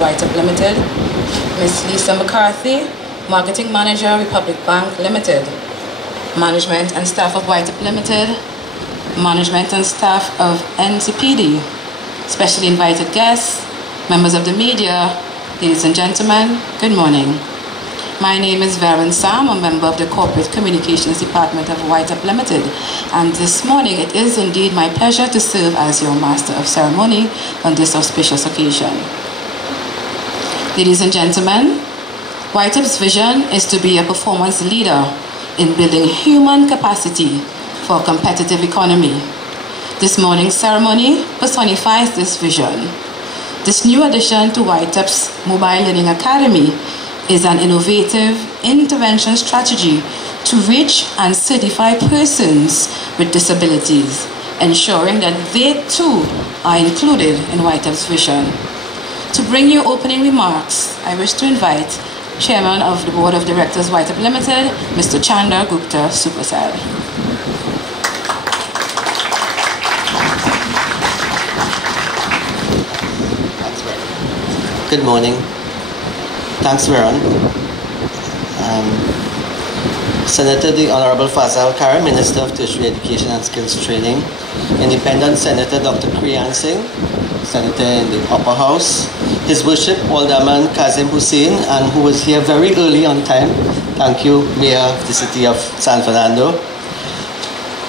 YTEPP Limited. Ms. Lisa McCarthy, Marketing Manager, Republic Bank Limited. Management and staff of YTEPP Limited. Management and staff of NCPD. Specially invited guests, members of the media, ladies and gentlemen, good morning. My name is Varen Sam, a member of the Corporate Communications Department of YTEPP Limited, and this morning it is indeed my pleasure to serve as your Master of Ceremony on this auspicious occasion. Ladies and gentlemen, YTEPP's vision is to be a performance leader in building human capacity for a competitive economy. This morning's ceremony personifies this vision. This new addition to YTEPP's Mobile Learning Academy is an innovative intervention strategy to reach and certify persons with disabilities, ensuring that they too are included in YTEPP's vision. To bring you opening remarks, I wish to invite Chairman of the Board of Directors YTEPP Limited, Mr. Chandar Guptara, Supersad. Good morning. Thanks, Veron. Senator the Honorable Fazal Karim, Minister of Tertiary Education and Skills Training. Independent Senator Dr. Kriyan Singh, Senator in the Upper House. His Worship Alderman Kazim Hussain, and who was here very early on time. Thank you, Mayor of the City of San Fernando.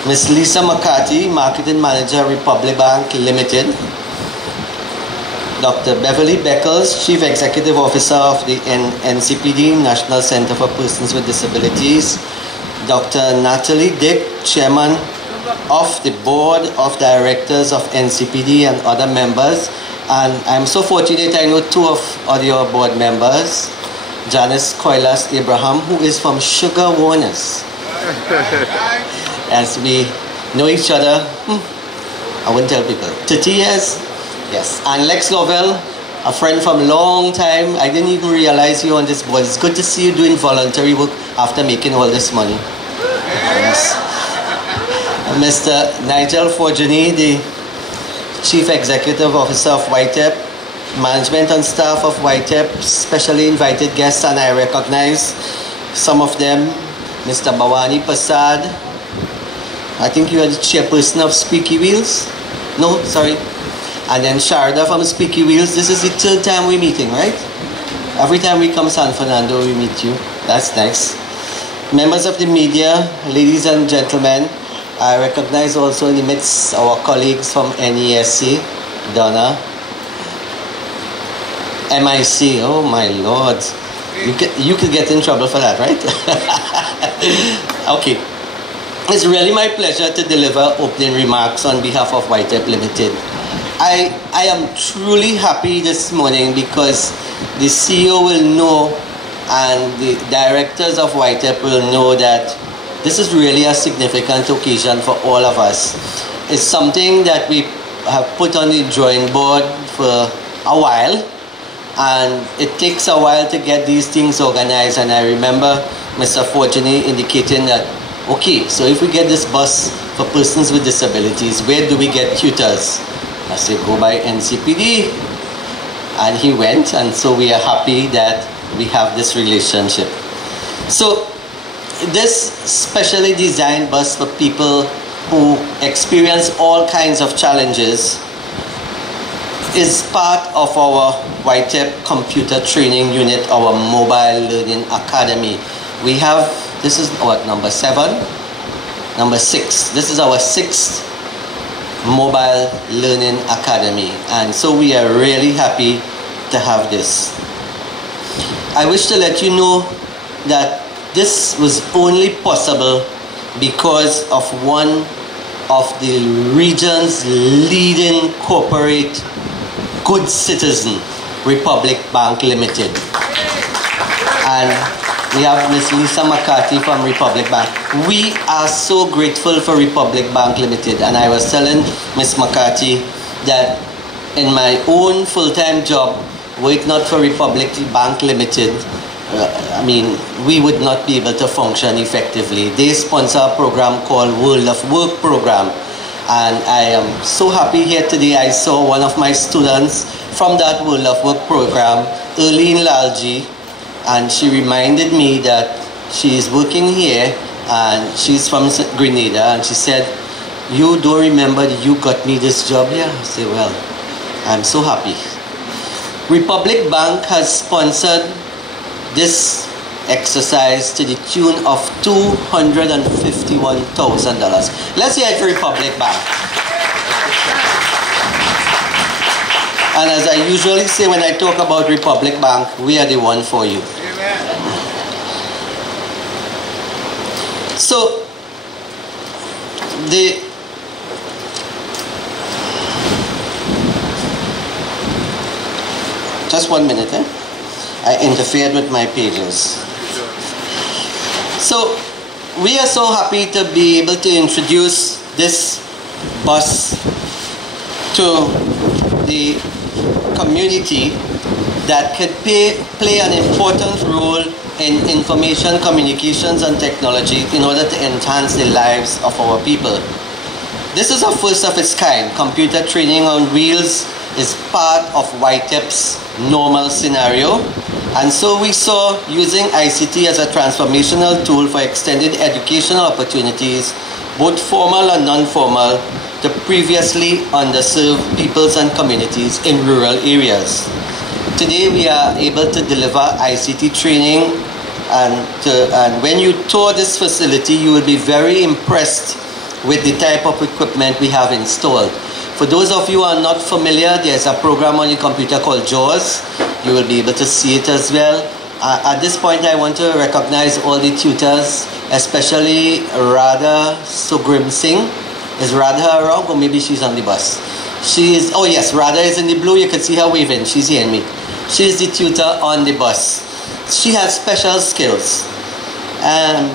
Ms. Lisa McCarthy, Marketing Manager, Republic Bank Limited. Dr. Beverly Beckles, Chief Executive Officer of the NCPD, National Center for Persons with Disabilities. Dr. Natalie Dick, Chairman of the Board of Directors of NCPD and other members. And I'm so fortunate I know two of your board members, Janice Coilas Abraham, who is from Sugar Warners. As we know each other, I wouldn't tell people, 30 years. Yes, and Lex Lovell, a friend from a long time. I didn't even realize you on this board. It's good to see you doing voluntary work after making all this money. Yes. Mr. Nigel Fortuny, the Chief Executive Officer of YTEPP, management and staff of YTEPP, specially invited guests, and I recognize some of them. Mr. Bawani Prasad, I think you are the chairperson of Squeaky Wheels. No, sorry. And then Sharda from Squeaky Wheels. This is the third time we're meeting, right? Every time we come to San Fernando, we meet you. That's nice. Members of the media, ladies and gentlemen, I recognize also in the midst our colleagues from NESC, Donna, MIC, oh my Lord. You could get in trouble for that, right? Okay. It's really my pleasure to deliver opening remarks on behalf of YTEPP Limited. I am truly happy this morning because the CEO will know and the directors of YTEPP will know that this is really a significant occasion for all of us. It's something that we have put on the drawing board for a while, and it takes a while to get these things organized. And I remember Mr. Fortuny indicating that, okay, so if we get this bus for persons with disabilities, where do we get tutors? I said, go by NCPD. And he went, and so we are happy that we have this relationship. So this specially designed bus for people who experience all kinds of challenges is part of our YTEPP Computer Training Unit, our Mobile Learning Academy. We have, this is what, number 7? Number 6. This is our 6th Mobile Learning Academy, and so we are really happy to have this. I wish to let you know that this was only possible because of one of the region's leading corporate good citizen, Republic Bank Limited. And we have Ms. Lisa McCarthy from Republic Bank. We are so grateful for Republic Bank Limited, and I was telling Ms. McCarthy that in my own full-time job, were it not for Republic Bank Limited, I mean, we would not be able to function effectively. They sponsor a program called World of Work program, and I am so happy here today. I saw one of my students from that World of Work program early in Lalji, and she reminded me that she is working here and she's from Grenada, and she said, "You don't remember that you got me this job here?" I said, "Well, I'm so happy." Republic Bank has sponsored this exercise to the tune of $251,000. Let's hear it for Republic Bank. And as I usually say when I talk about Republic Bank, we are the one for you. Amen. So, just 1 minute, I interfered with my pages. So, we are so happy to be able to introduce this bus to the community that could play an important role in information, communications, and technology in order to enhance the lives of our people. This is a first of its kind. Computer training on wheels is part of YTEPP's normal scenario. And so we saw using ICT as a transformational tool for extended educational opportunities, both formal and non-formal, to previously underserved peoples and communities in rural areas. Today we are able to deliver ICT training, and when you tour this facility, you will be very impressed with the type of equipment we have installed. For those of you who are not familiar, there's a program on your computer called JAWS. You will be able to see it as well. At this point, I want to recognize all the tutors, especially Radha Sugrim Singh. Is Radha around, or maybe she's on the bus? She is, oh yes, Radha is in the blue. You can see her waving. She's hearing me. She's the tutor on the bus. She has special skills. And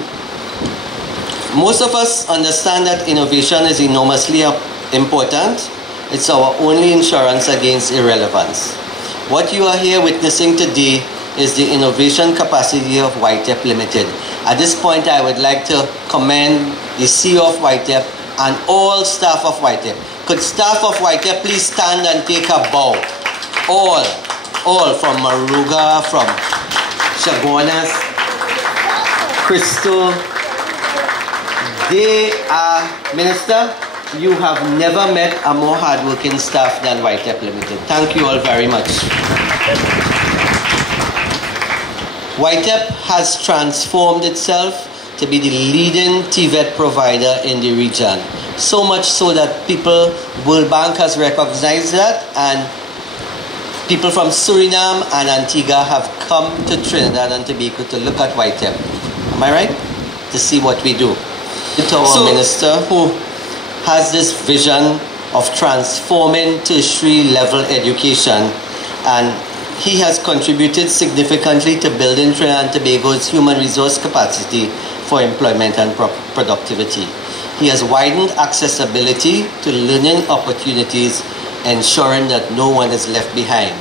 most of us understand that innovation is enormously important. It's our only insurance against irrelevance. What you are here witnessing today is the innovation capacity of YTEPP Limited. At this point, I would like to commend the CEO of YTEPP and all staff of YTEPP. Could staff of YTEPP please stand and take a bow? All from Maruga, from Chaguanas, Crystal. They are, Minister, you have never met a more hardworking staff than YTEPP Limited. Thank you all very much. YTEPP has transformed itself to be the leading TVET provider in the region. So much so that World Bank has recognized that, and people from Suriname and Antigua have come to Trinidad and Tobago to look at YTEPP. Am I right? To see what we do. To our minister who has this vision of transforming tertiary level education, and he has contributed significantly to building Trinidad and Tobago's human resource capacity for employment and productivity. He has widened accessibility to learning opportunities, ensuring that no one is left behind.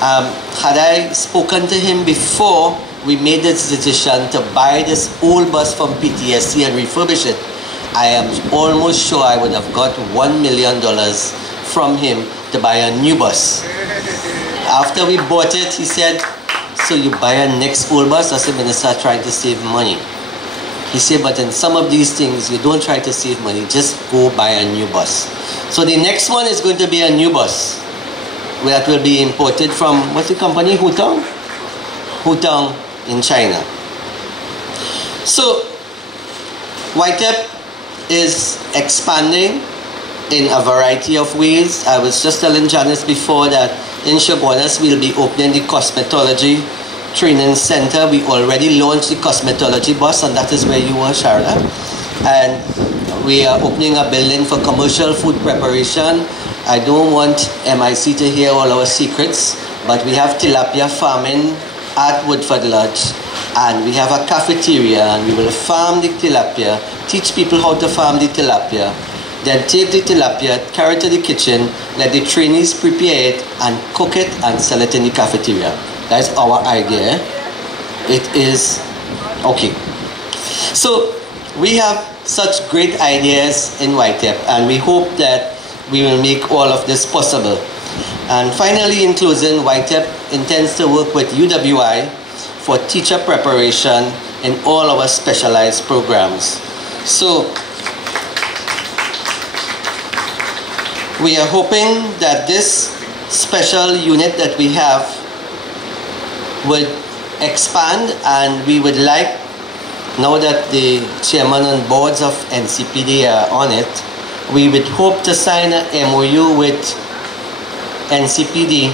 Had I spoken to him before we made this decision to buy this old bus from PTSC and refurbish it, I am almost sure I would have got $1 million from him to buy a new bus. After we bought it, he said, "So you buy a next old bus?" I said, "Minister, trying to save money." He said, "But in some of these things, you don't try to save money, just go buy a new bus." So the next one is going to be a new bus that will be imported from, what's the company? Hutong in China. So YTEPP is expanding in a variety of ways. I was just telling Janice before that in Chaguanas we'll be opening the cosmetology training center. We already launched the cosmetology bus, and that is where you are, Sharla. And we are opening a building for commercial food preparation. I don't want MIC to hear all our secrets, but we have tilapia farming at Woodford Lodge, and we have a cafeteria, and we will farm the tilapia, teach people how to farm the tilapia, then take the tilapia, carry it to the kitchen, let the trainees prepare it and cook it and sell it in the cafeteria. That's our idea. It is okay. So we have such great ideas in YTEPP, and we hope that we will make all of this possible. And finally, in closing, YTEPP intends to work with UWI for teacher preparation in all our specialized programs. So, we are hoping that this special unit that we have would expand, and we would like, now that the chairman and boards of NCPD are on it, we would hope to sign an MOU with NCPD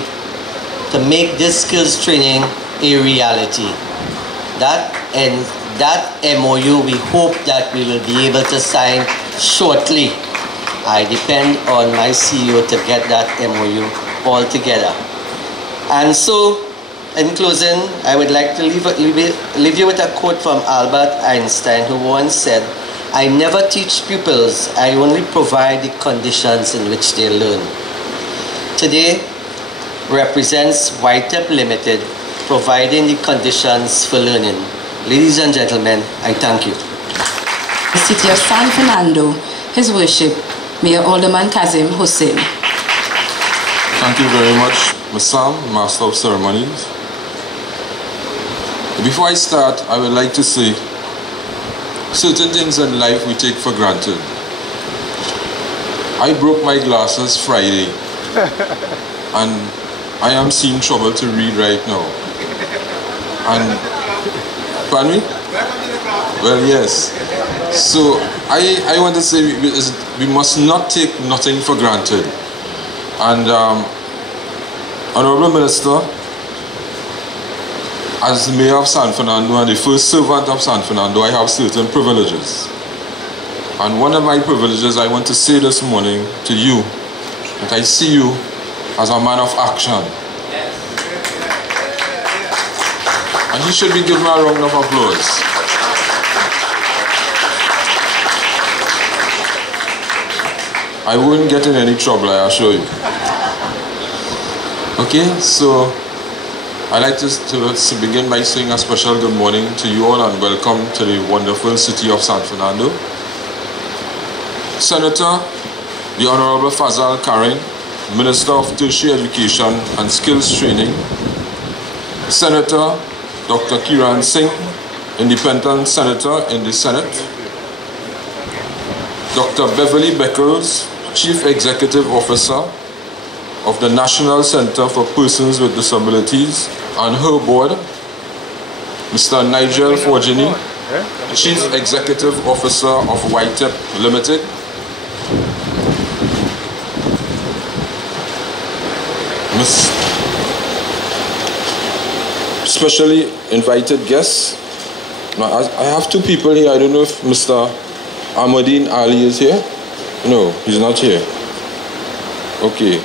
to make this skills training a reality. That MOU we hope that we will be able to sign shortly. I depend on my CEO to get that MOU all together. And so, in closing, I would like to leave you with a quote from Albert Einstein, who once said, "I never teach pupils, I only provide the conditions in which they learn." Today represents YTEPP Limited, providing the conditions for learning. Ladies and gentlemen, I thank you. The City of San Fernando, His Worship, Mayor Alderman Kazim Hussein. Thank you very much, Ms. Sam, Master of Ceremonies. Before I start, I would like to say, certain things in life we take for granted. I broke my glasses Friday, and I am seeing trouble to read right now. And, pardon me? Well, yes. So, I want to say we must not take nothing for granted. And, Honorable Minister, as Mayor of San Fernando and the first servant of San Fernando, I have certain privileges. And one of my privileges I want to say this morning to you, that I see you as a man of action. And he should be given a round of applause. I wouldn't get in any trouble, I assure you. Okay, so I'd like to begin by saying a special good morning to you all and welcome to the wonderful city of San Fernando. Senator, the Honorable Fazal Karim, Minister of Tertiary Education and Skills Training. Senator Dr. Kiran Singh, Independent Senator in the Senate. Dr. Beverly Beckles, Chief Executive Officer of the National Center for Persons with Disabilities, and her board. Mr. Nigel Forgini, Chief Executive Officer of YTEPP Limited. Specially invited guests. Now, I have two people here. I don't know if Mr. Ahmadine Ali is here. No, he's not here. Okay.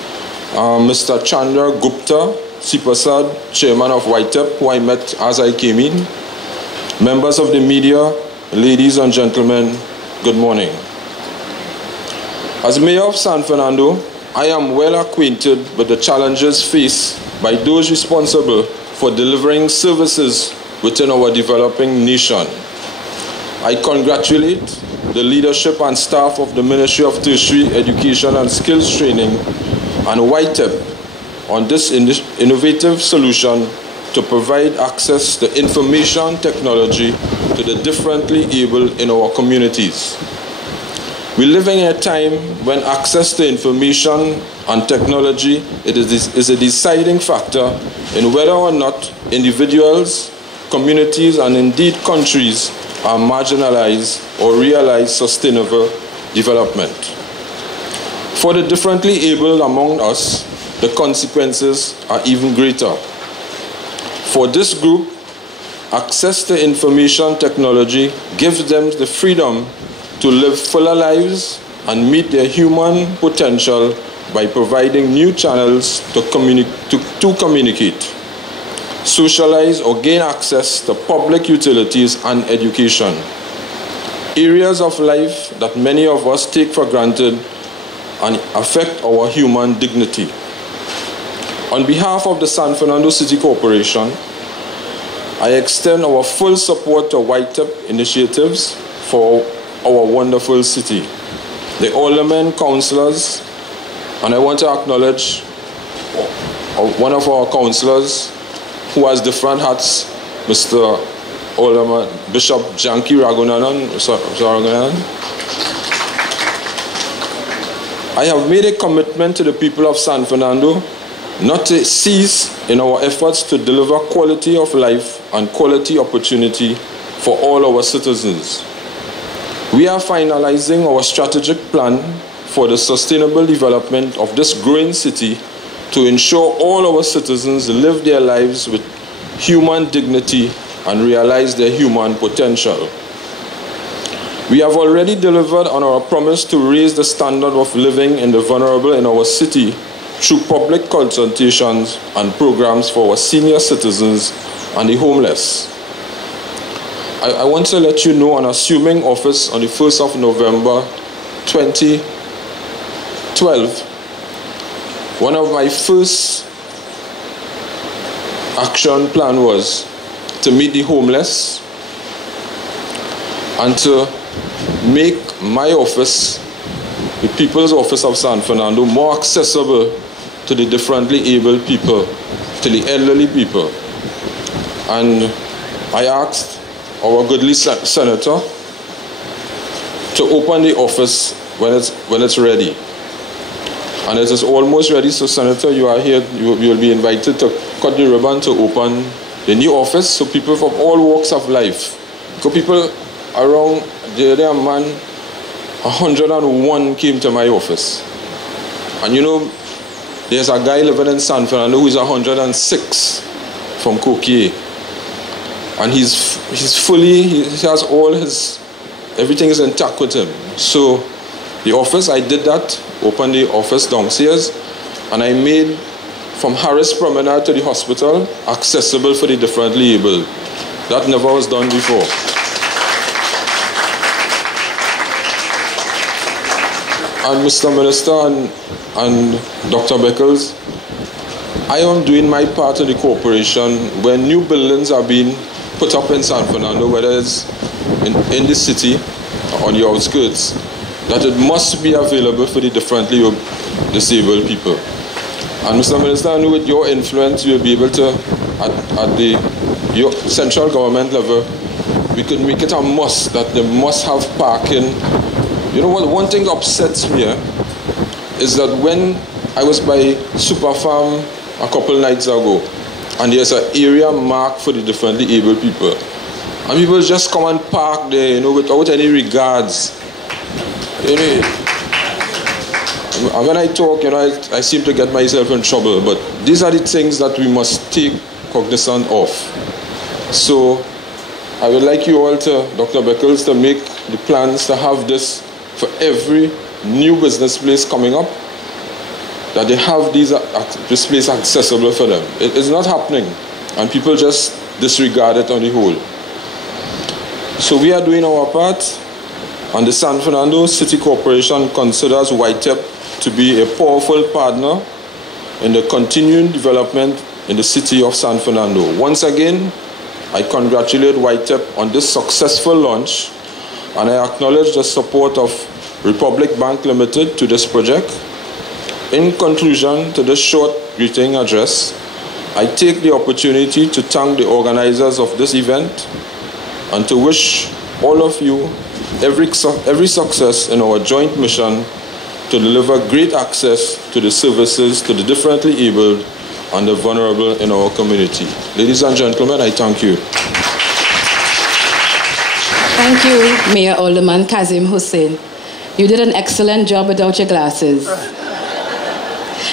Mr. Chandar Guptara, Sipasad, Chairman of YTEPP, who I met as I came in. Members of the media, ladies and gentlemen, good morning. As Mayor of San Fernando, I am well acquainted with the challenges faced by those responsible for delivering services within our developing nation. I congratulate the leadership and staff of the Ministry of Tertiary Education and Skills Training and YTEPP on this innovative solution to provide access to information technology to the differently able in our communities. We live in a time when access to information and technology is a deciding factor in whether or not individuals, communities, and indeed countries are marginalized or realize sustainable development. For the differently able among us, the consequences are even greater. For this group, access to information technology gives them the freedom to live fuller lives and meet their human potential by providing new channels to communicate, socialize, or gain access to public utilities and education. Areas of life that many of us take for granted and affect our human dignity. On behalf of the San Fernando City Corporation, I extend our full support to YTEPP initiatives for our wonderful city. The aldermen, councillors, and I want to acknowledge one of our councillors who has different hats, Mr. Alderman Bishop Janki Ragunanan. I have made a commitment to the people of San Fernando not to cease in our efforts to deliver quality of life and quality opportunity for all our citizens. We are finalizing our strategic plan for the sustainable development of this growing city to ensure all our citizens live their lives with human dignity and realize their human potential. We have already delivered on our promise to raise the standard of living in the vulnerable in our city through public consultations and programs for our senior citizens and the homeless. I want to let you know, on assuming office on the 1st of November 2012, one of my first action plan was to meet the homeless and to make my office, the People's Office of San Fernando, more accessible to the differently abled people, to the elderly people. And I asked our goodly senator to open the office when it's ready. And it is almost ready, so Senator, you are here, you will be invited to cut the ribbon to open the new office, so people from all walks of life. Because people around there, man, 101 came to my office. And you know, there's a guy living in San Fernando who is 106 from Coquille. And he has all his, everything is intact with him. So the office, I did that, opened the office downstairs, and I made from Harris Promenade to the hospital accessible for the differently able. That never was done before. And Mr. Minister and Dr. Beckles, I am doing my part in the corporation when new buildings are being put up in San Fernando, whether it's in the city or on the outskirts, that it must be available for the differently disabled people. And Mr. Minister, I know with your influence, you'll be able to, at your central government level, we could make it a must that they must have parking. You know what, one thing that upsets me is that when I was by Super Farm a couple nights ago, and there's an area marked for the differently able people, and people just come and park there, you know, without any regards. You know, and when I talk, you know, I seem to get myself in trouble, but these are the things that we must take cognizance of. So I would like you all to, Dr. Beckles, to make the plans to have this for every new business place coming up, that they have this place accessible for them. It's not happening, and people just disregard it on the whole. So we are doing our part, and the San Fernando City Corporation considers YTEPP to be a powerful partner in the continuing development in the city of San Fernando. Once again, I congratulate YTEPP on this successful launch, and I acknowledge the support of Republic Bank Limited to this project. In conclusion to this short greeting address, I take the opportunity to thank the organizers of this event and to wish all of you every success in our joint mission to deliver great access to the services to the differently abled and the vulnerable in our community. Ladies and gentlemen, I thank you. Thank you, Mayor Alderman Kazim Hussein. You did an excellent job without your glasses.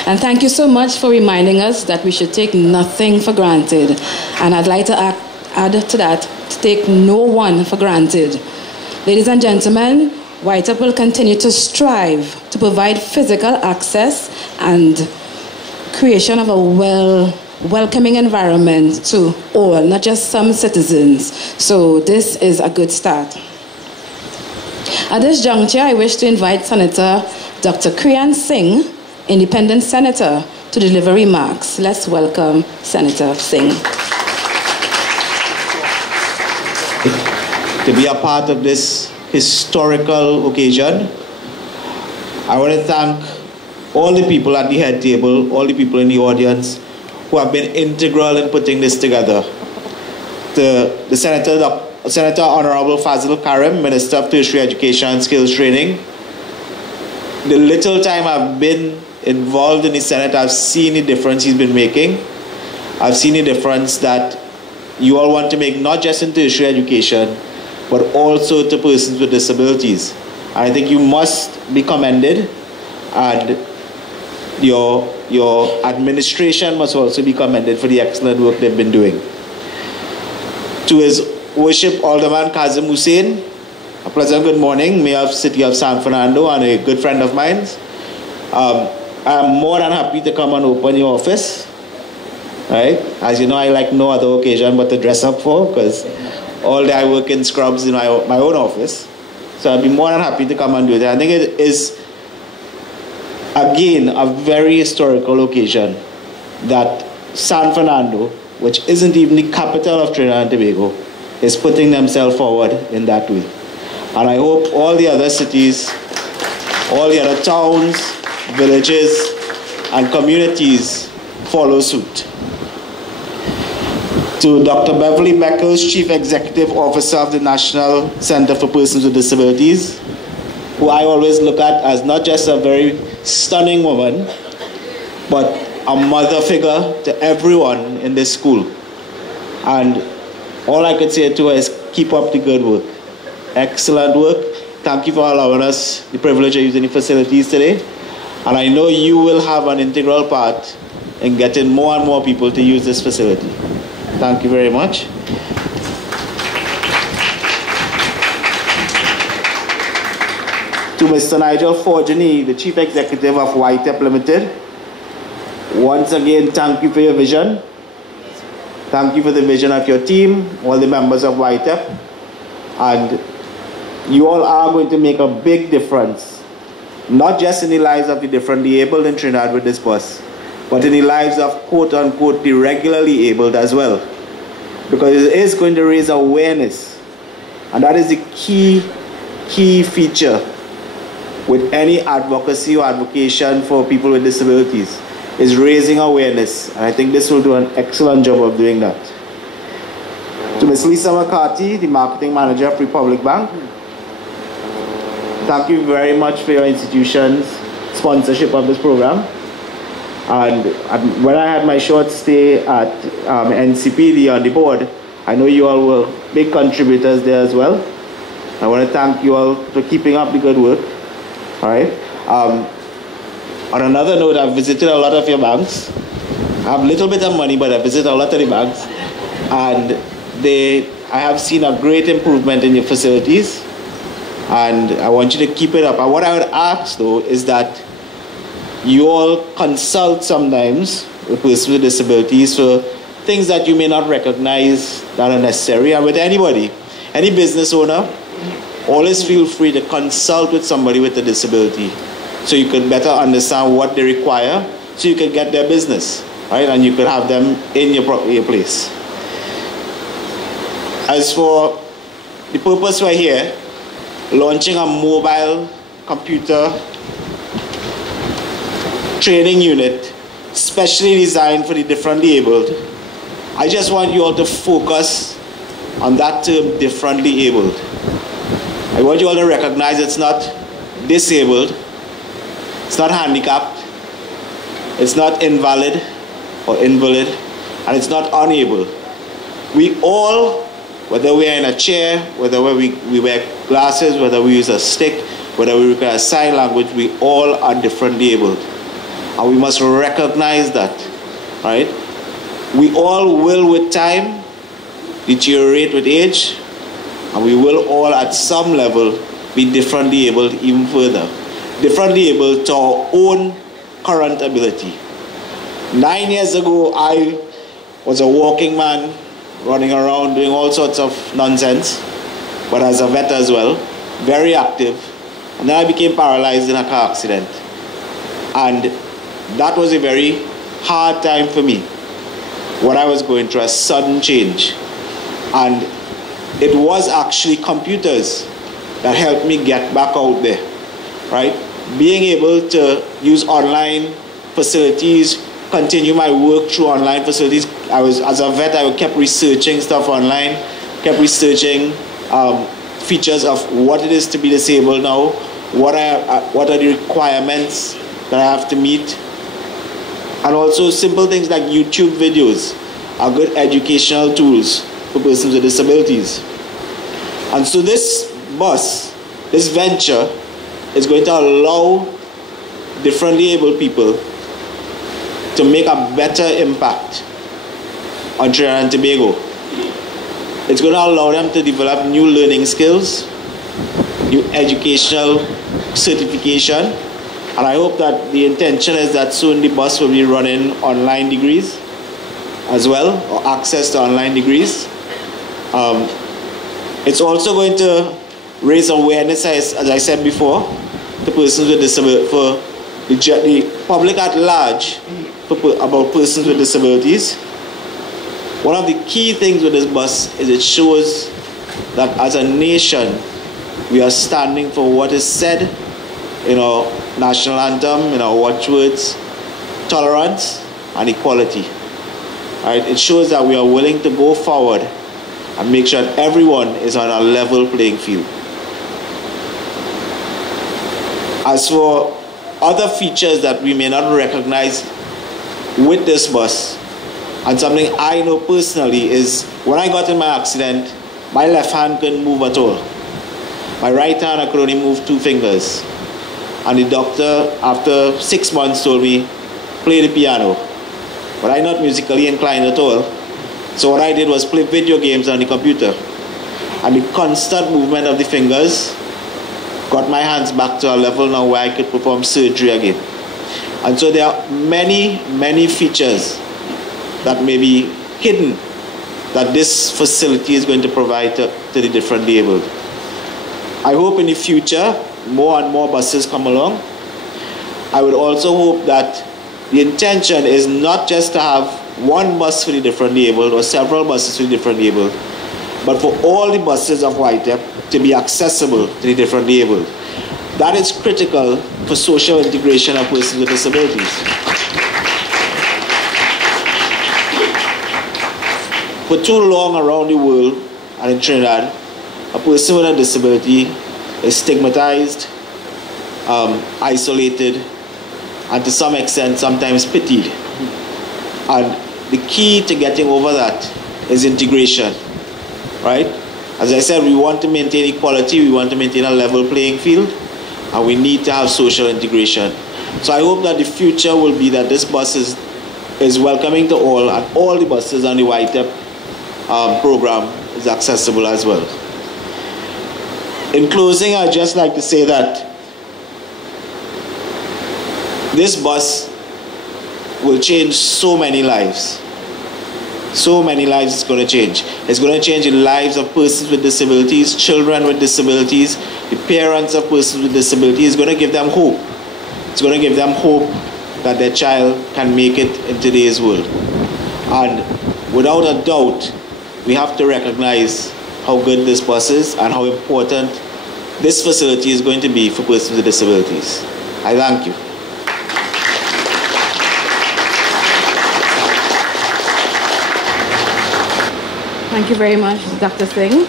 And thank you so much for reminding us that we should take nothing for granted. And I'd like to add to that, to take no one for granted. Ladies and gentlemen, YTEPP will continue to strive to provide physical access and creation of a welcoming environment to all, not just some citizens. So this is a good start. At this juncture, I wish to invite Senator Dr. Kriyan Singh, Independent Senator, to deliver remarks. Let's welcome Senator Singh. To be a part of this historical occasion, I want to thank all the people at the head table, all the people in the audience, who have been integral in putting this together. The Senator Honorable Fazal Karim, Minister of Tertiary Education and Skills Training. The little time I've been involved in the Senate, I've seen the difference he's been making. I've seen the difference that you all want to make, not just in tertiary education, but also to persons with disabilities. I think you must be commended, and your administration must also be commended for the excellent work they've been doing. To His Worship Alderman Kazim Hussain, a pleasant good morning, Mayor of City of San Fernando and a good friend of mine. I'm more than happy to come and open your office. Right? As you know, I like no other occasion but to dress up for, because all day I work in scrubs in my own office. So I'd be more than happy to come and do that. I think it is, again, a very historical occasion that San Fernando, which isn't even the capital of Trinidad and Tobago, is putting themselves forward in that way. And I hope all the other cities, all the other towns, villages, and communities follow suit. To Dr. Beverly Beckles, Chief Executive Officer of the National Center for Persons with Disabilities, who I always look at as not just a very stunning woman, but a mother figure to everyone in this school. And all I could say to her is keep up the good work. Excellent work. Thank you for allowing us the privilege of using the facilities today. And I know you will have an integral part in getting more and more people to use this facility. Thank you very much. To Mr. Nigel Forgini, the Chief Executive of YTEPP Limited, once again, thank you for your vision. Thank you for the vision of your team, all the members of YTEPP. And you all are going to make a big difference, not just in the lives of the differently abled in Trinidad with this bus, but in the lives of quote-unquote the regularly abled as well. Because it is going to raise awareness. And that is the key feature with any advocacy or advocation for people with disabilities, is raising awareness. And I think this will do an excellent job of doing that. To Ms. Lisa McCarthy, the Marketing Manager of Republic Bank, thank you very much for your institution's sponsorship of this program. And when I had my short stay at NCPD on the board, I know you all were big contributors there as well. I want to thank you all for keeping up the good work. All right. On another note, I've visited a lot of your banks. I have a little bit of money, but I visit a lot of the banks. And I have seen a great improvement in your facilities. And I want you to keep it up. And what I would ask, though, is that you all consult sometimes with persons with disabilities for things that you may not recognize that are necessary. And with anybody, any business owner, always feel free to consult with somebody with a disability so you can better understand what they require so you can get their business, right? And you could have them in your place. As for the purpose we're here, launching a mobile computer training unit specially designed for the differently abled. I just want you all to focus on that term, differently abled. I want you all to recognize it's not disabled, it's not handicapped, it's not invalid or invalid, and it's not unable. We all, whether we are in a chair, whether we wear glasses, whether we use a stick, whether we require sign language, we all are differently abled. And we must recognize that, right? We all will, with time, deteriorate with age, and we will all, at some level, be differently able even further. Differently able to our own current ability. 9 years ago, I was a walking man, running around doing all sorts of nonsense, but as a vet as well, very active. And then I became paralyzed in a car accident. And that was a very hard time for me. What I was going through, a sudden change. And it was actually computers that helped me get back out there, right? Being able to use online facilities, continue my work through online facilities. As a vet, I kept researching stuff online, kept researching features of what it is to be disabled now, what are the requirements that I have to meet, and also simple things like YouTube videos are good educational tools for persons with disabilities. And so this bus, this venture, is going to allow differently able people to make a better impact on Trinidad and Tobago. It's going to allow them to develop new learning skills, new educational certification, and I hope that the intention is that soon the bus will be running online degrees as well, or access to online degrees. It's also going to raise awareness, as I said before, to persons with disabilities, for the public at large, about persons with disabilities. One of the key things with this bus is it shows that as a nation, we are standing for what is said in our national anthem, in our watchwords: tolerance and equality. Right? It shows that we are willing to go forward and make sure that everyone is on a level playing field. As for other features that we may not recognize with this bus, and something I know personally is when I got in my accident, my left hand couldn't move at all. My right hand, I could only move 2 fingers. And the doctor, after 6 months, told me, play the piano. But I'm not musically inclined at all. So what I did was play video games on the computer. And the constant movement of the fingers got my hands back to a level now where I could perform surgery again. And so there are many, many features that may be hidden that this facility is going to provide to the differently abled. I hope in the future more and more buses come along. I would also hope that the intention is not just to have one bus for the differently abled or several buses for the differently abled, but for all the buses of YTEPP to be accessible to the differently abled. That is critical for social integration of persons with disabilities. For too long around the world and in Trinidad, a person with a disability is stigmatized, isolated, and to some extent sometimes pitied. And the key to getting over that is integration, right? As I said, we want to maintain equality, we want to maintain a level playing field, and we need to have social integration. So I hope that the future will be that this bus is welcoming to all, and all the buses on the YTEPP program is accessible as well. In closing, I'd just like to say that this bus will change so many lives. So many lives it's going to change. It's going to change the lives of persons with disabilities, children with disabilities, the parents of persons with disabilities. It's going to give them hope. It's going to give them hope that their child can make it in today's world. And without a doubt, we have to recognize how good this bus is and how important this facility is going to be for persons with disabilities. I thank you. Thank you very much, Dr. Singh.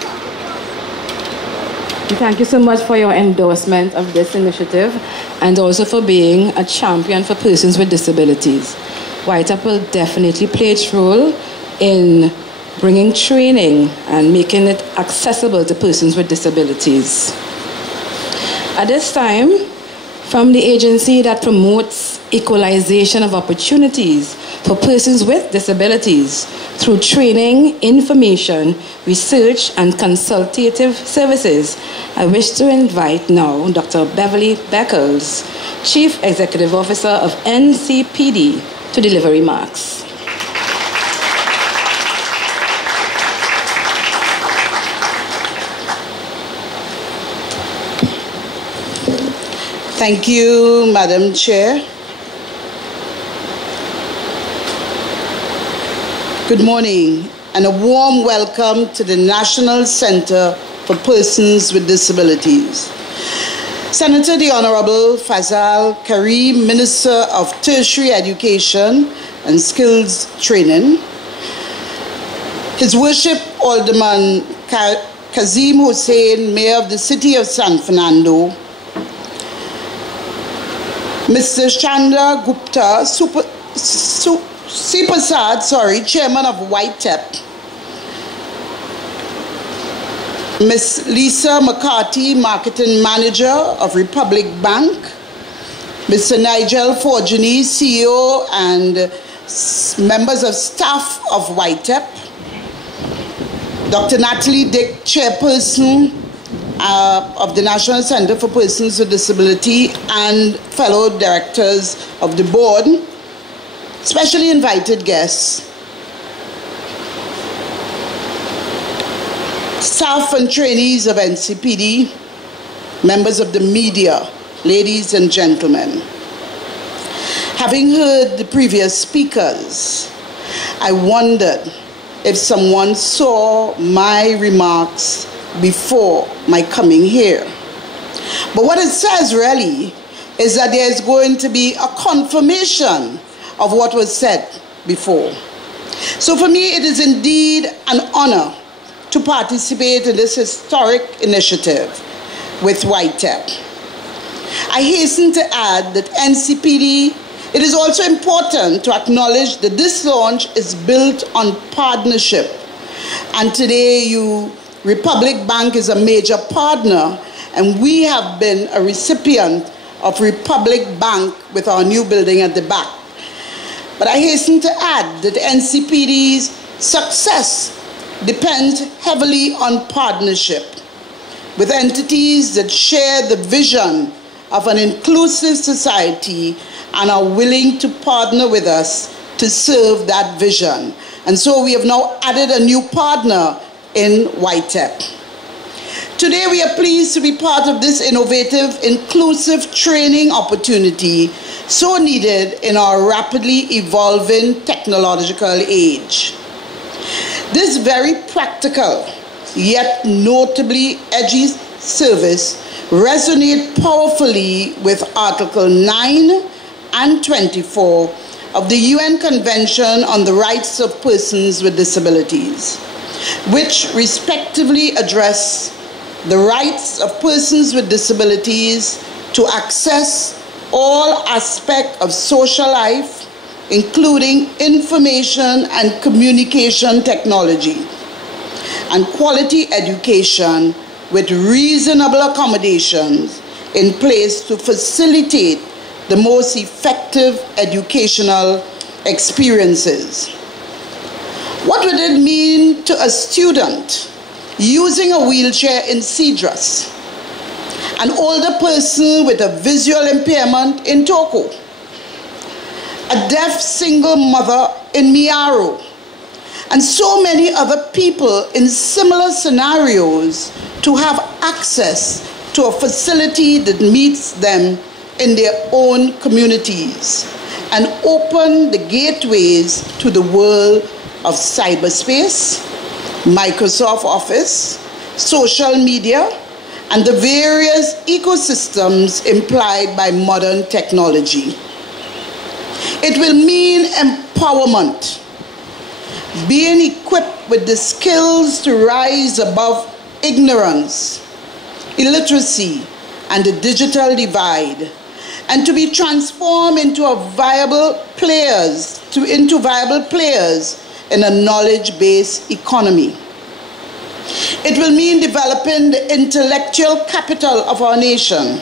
Thank you so much for your endorsement of this initiative and also for being a champion for persons with disabilities. YTEPP will definitely play its role in bringing training and making it accessible to persons with disabilities. At this time, from the agency that promotes equalization of opportunities for persons with disabilities through training, information, research, and consultative services, I wish to invite now Dr. Beverly Beckles, Chief Executive Officer of NCPD, to deliver remarks. Thank you, Madam Chair. Good morning, and a warm welcome to the National Center for Persons with Disabilities. Senator the Honorable Fazal Karim, Minister of Tertiary Education, and skills training. His Worship Alderman Kazim Hussain, Mayor of the City of San Fernando, Mr. Chandar Guptara, Chairman of YTEPP, Ms. Lisa McCarthy, Marketing Manager of Republic Bank, Mr. Nigel Forgini, CEO and members of staff of YTEPP, Dr. Natalie Dick, Chairperson of the National Center for Persons with Disability, and fellow directors of the board, specially invited guests, staff and trainees of NCPD, members of the media, ladies and gentlemen. Having heard the previous speakers, I wondered if someone saw my remarks before my coming here. But what it says really is that there is going to be a confirmation of what was said before. So for me, it is indeed an honor to participate in this historic initiative with YTEPP. I hasten to add that NCPD, it is also important to acknowledge that this launch is built on partnership. And today, Republic Bank is a major partner, and we have been a recipient of Republic Bank with our new building at the back. But I hasten to add that NCPD's success depends heavily on partnership with entities that share the vision of an inclusive society and are willing to partner with us to serve that vision. And so we have now added a new partner in YTEPP. Today we are pleased to be part of this innovative, inclusive training opportunity so needed in our rapidly evolving technological age. This very practical, yet notably edgy service resonates powerfully with Article 9 and 24 of the UN Convention on the Rights of Persons with Disabilities, which respectively address the rights of persons with disabilities to access all aspects of social life, including information and communication technology, and quality education with reasonable accommodations in place to facilitate the most effective educational experiences. What would it mean to a student using a wheelchair in Cedras, an older person with a visual impairment in Toko, a deaf single mother in Miaro, and so many other people in similar scenarios to have access to a facility that meets them in their own communities and open the gateways to the world of cyberspace, Microsoft Office, social media, and the various ecosystems implied by modern technology. It will mean empowerment, being equipped with the skills to rise above ignorance, illiteracy, and the digital divide, and to be transformed into viable players in a knowledge-based economy. It will mean developing the intellectual capital of our nation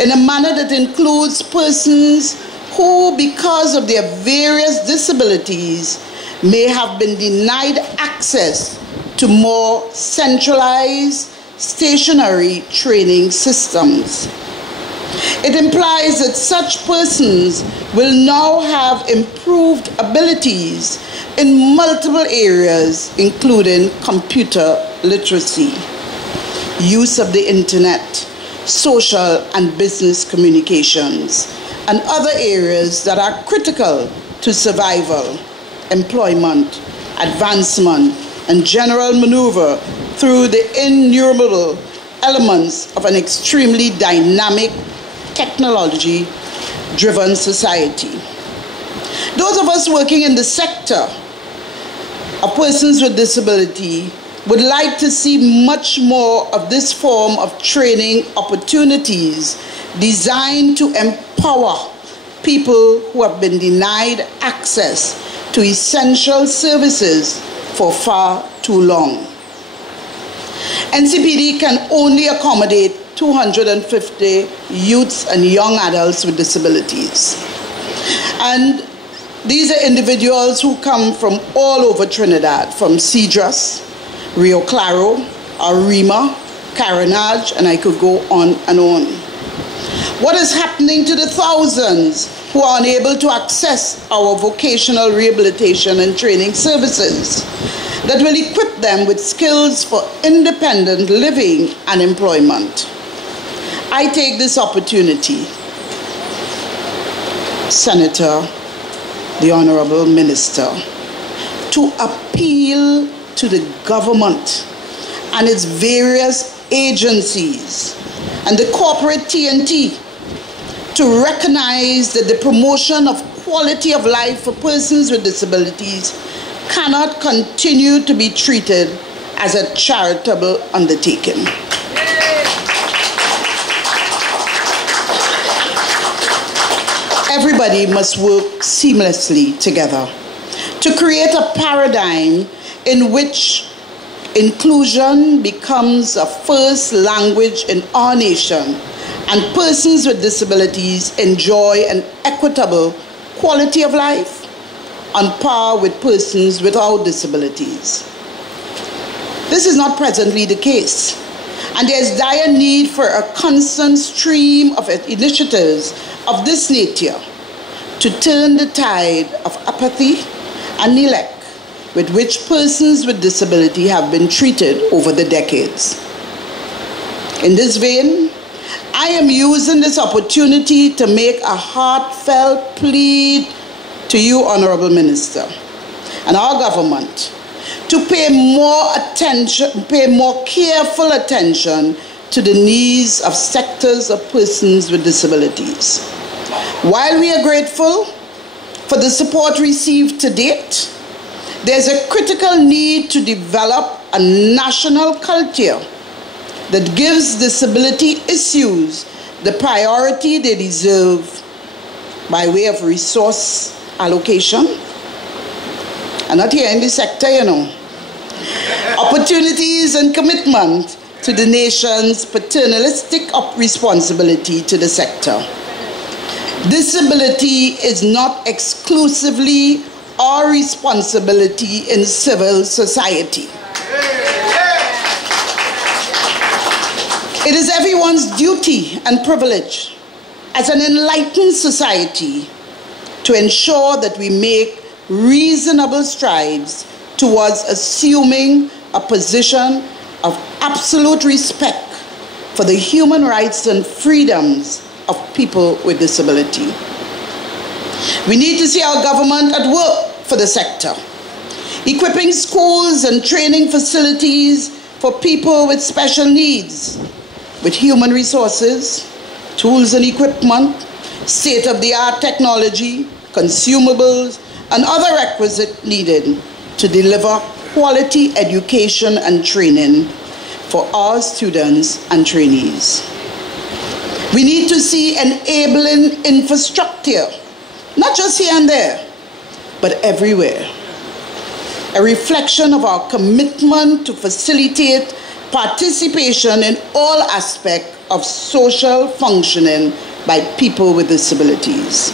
in a manner that includes persons who, because of their various disabilities, may have been denied access to more centralized, stationary training systems. It implies that such persons will now have improved abilities in multiple areas, including computer literacy, use of the internet, social and business communications, and other areas that are critical to survival, employment, advancement, and general maneuver through the innumerable elements of an extremely dynamic, technology-driven society. Those of us working in the sector of persons with disability would like to see much more of this form of training opportunities designed to empower people who have been denied access to essential services for far too long. NCPD can only accommodate 250 youths and young adults with disabilities. And these are individuals who come from all over Trinidad, from Cedras, Rio Claro, Arima, Carenage, and I could go on and on. What is happening to the thousands who are unable to access our vocational rehabilitation and training services that will equip them with skills for independent living and employment? I take this opportunity, Senator, the Honorable Minister, to appeal to the government and its various agencies and the corporate TNT to recognize that the promotion of quality of life for persons with disabilities cannot continue to be treated as a charitable undertaking. Everybody must work seamlessly together to create a paradigm in which inclusion becomes a first language in our nation and persons with disabilities enjoy an equitable quality of life on par with persons without disabilities. This is not presently the case, and there is dire need for a constant stream of initiatives of this nature to turn the tide of apathy and neglect with which persons with disability have been treated over the decades. In this vein, I am using this opportunity to make a heartfelt plea to you, Honorable Minister, and our government to pay more careful attention to the needs of sectors of persons with disabilities. While we are grateful for the support received to date, there's a critical need to develop a national culture that gives disability issues the priority they deserve by way of resource allocation. And not here in the sector, you know. Opportunities and commitment to the nation's paternalistic responsibility to the sector. Disability is not exclusively our responsibility in civil society. It is everyone's duty and privilege as an enlightened society to ensure that we make reasonable strides towards assuming a position of absolute respect for the human rights and freedoms of people with disability. We need to see our government at work for the sector, equipping schools and training facilities for people with special needs, with human resources, tools and equipment, state-of-the-art technology, consumables, and other requisites needed to deliver quality education and training for our students and trainees. We need to see enabling infrastructure, not just here and there, but everywhere. A reflection of our commitment to facilitate participation in all aspects of social functioning by people with disabilities.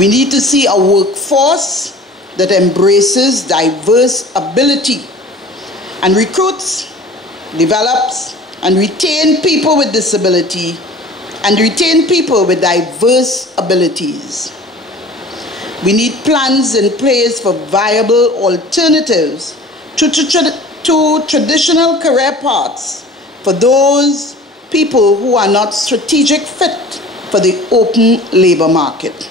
We need to see a workforce that embraces diverse ability and recruits, develops, and retains people with disability and retain people with diverse abilities. We need plans in place for viable alternatives to traditional career paths for those people who are not strategic fit for the open labor market.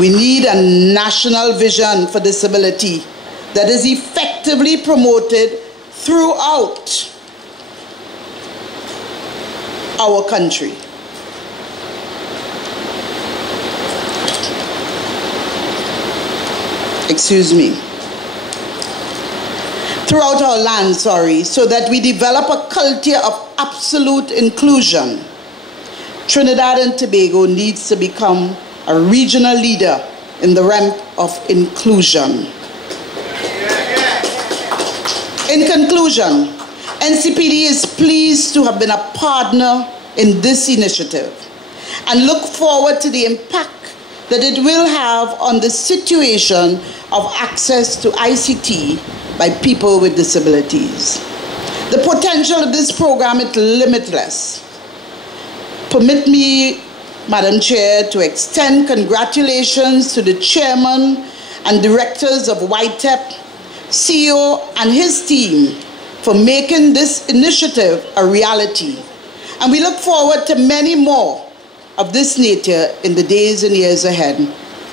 We need a national vision for disability that is effectively promoted throughout our country. throughout our land, so that we develop a culture of absolute inclusion. Trinidad and Tobago needs to become a regional leader in the realm of inclusion. In conclusion, NCPD is pleased to have been a partner in this initiative and look forward to the impact that it will have on the situation of access to ICT by people with disabilities. The potential of this program is limitless. Permit me, Madam Chair, to extend congratulations to the chairman and directors of YTEPP, CEO and his team for making this initiative a reality. And we look forward to many more of this nature in the days and years ahead.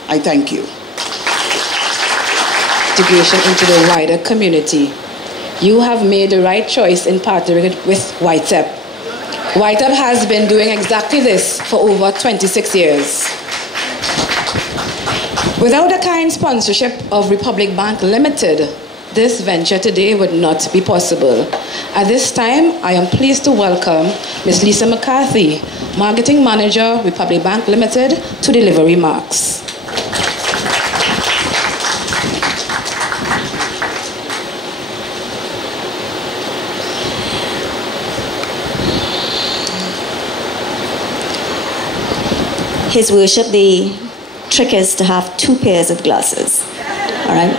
I thank you. Integration into the wider community. You have made the right choice in partnering with YTEPP. YTEPP has been doing exactly this for over 26 years. Without the kind sponsorship of Republic Bank Limited, this venture today would not be possible. At this time, I am pleased to welcome Ms. Lisa McCarthy, Marketing Manager, Republic Bank Limited, to deliver remarks. His Worship, the trick is to have 2 pairs of glasses. All right?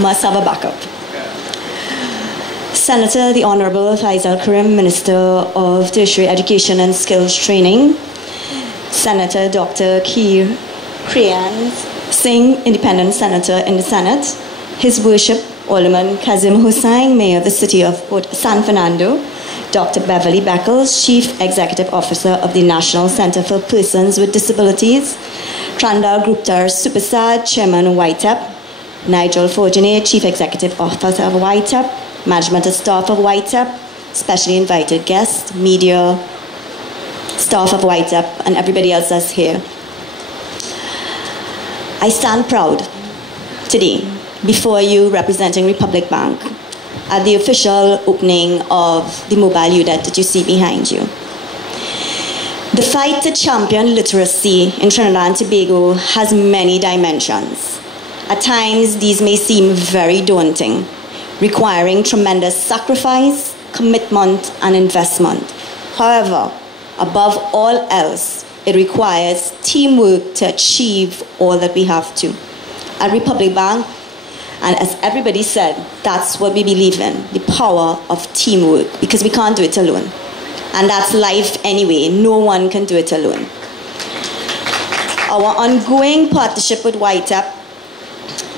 Must have a backup. Senator, the Honorable Fazal Karim, Minister of Tertiary Education and Skills Training. Senator Dr. Kriyan Singh, Independent Senator in the Senate. His Worship, Alderman Kazim Hussain, Mayor of the City of San Fernando. Dr. Beverly Beckles, Chief Executive Officer of the National Center for Persons with Disabilities. Chandar Guptara Supersad, Chairman of YTEPP. Nigel Fortuné, Chief Executive Officer of YTEPP. Management and staff of YTEPP. Specially invited guests, media, staff of YTEPP, and everybody else that's here. I stand proud today before you representing Republic Bank at the official opening of the mobile unit that you see behind you. The fight to champion literacy in Trinidad and Tobago has many dimensions. At times, these may seem very daunting, requiring tremendous sacrifice, commitment, and investment. However, above all else, it requires teamwork to achieve all that we have to. At Republic Bank, and as everybody said, that's what we believe in, the power of teamwork, because we can't do it alone. And that's life anyway. No one can do it alone. Our ongoing partnership with YTEPP,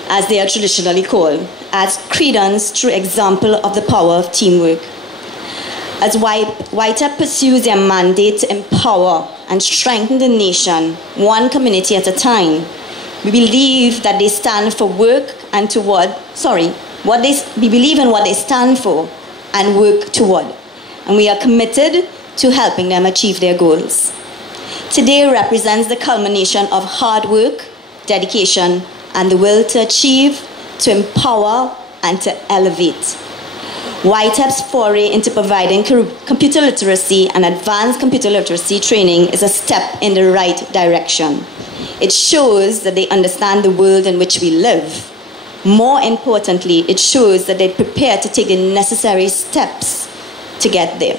as they are traditionally called, adds credence through example of the power of teamwork. As YTEPP pursues their mandate to empower and strengthen the nation, one community at a time, we believe that they stand for work and toward, we believe in what they stand for and work toward. And we are committed to helping them achieve their goals. Today represents the culmination of hard work, dedication, and the will to achieve, to empower, and to elevate. YTEPP's foray into providing computer literacy and advanced computer literacy training is a step in the right direction. It shows that they understand the world in which we live. More importantly, it shows that they're prepared to take the necessary steps to get there.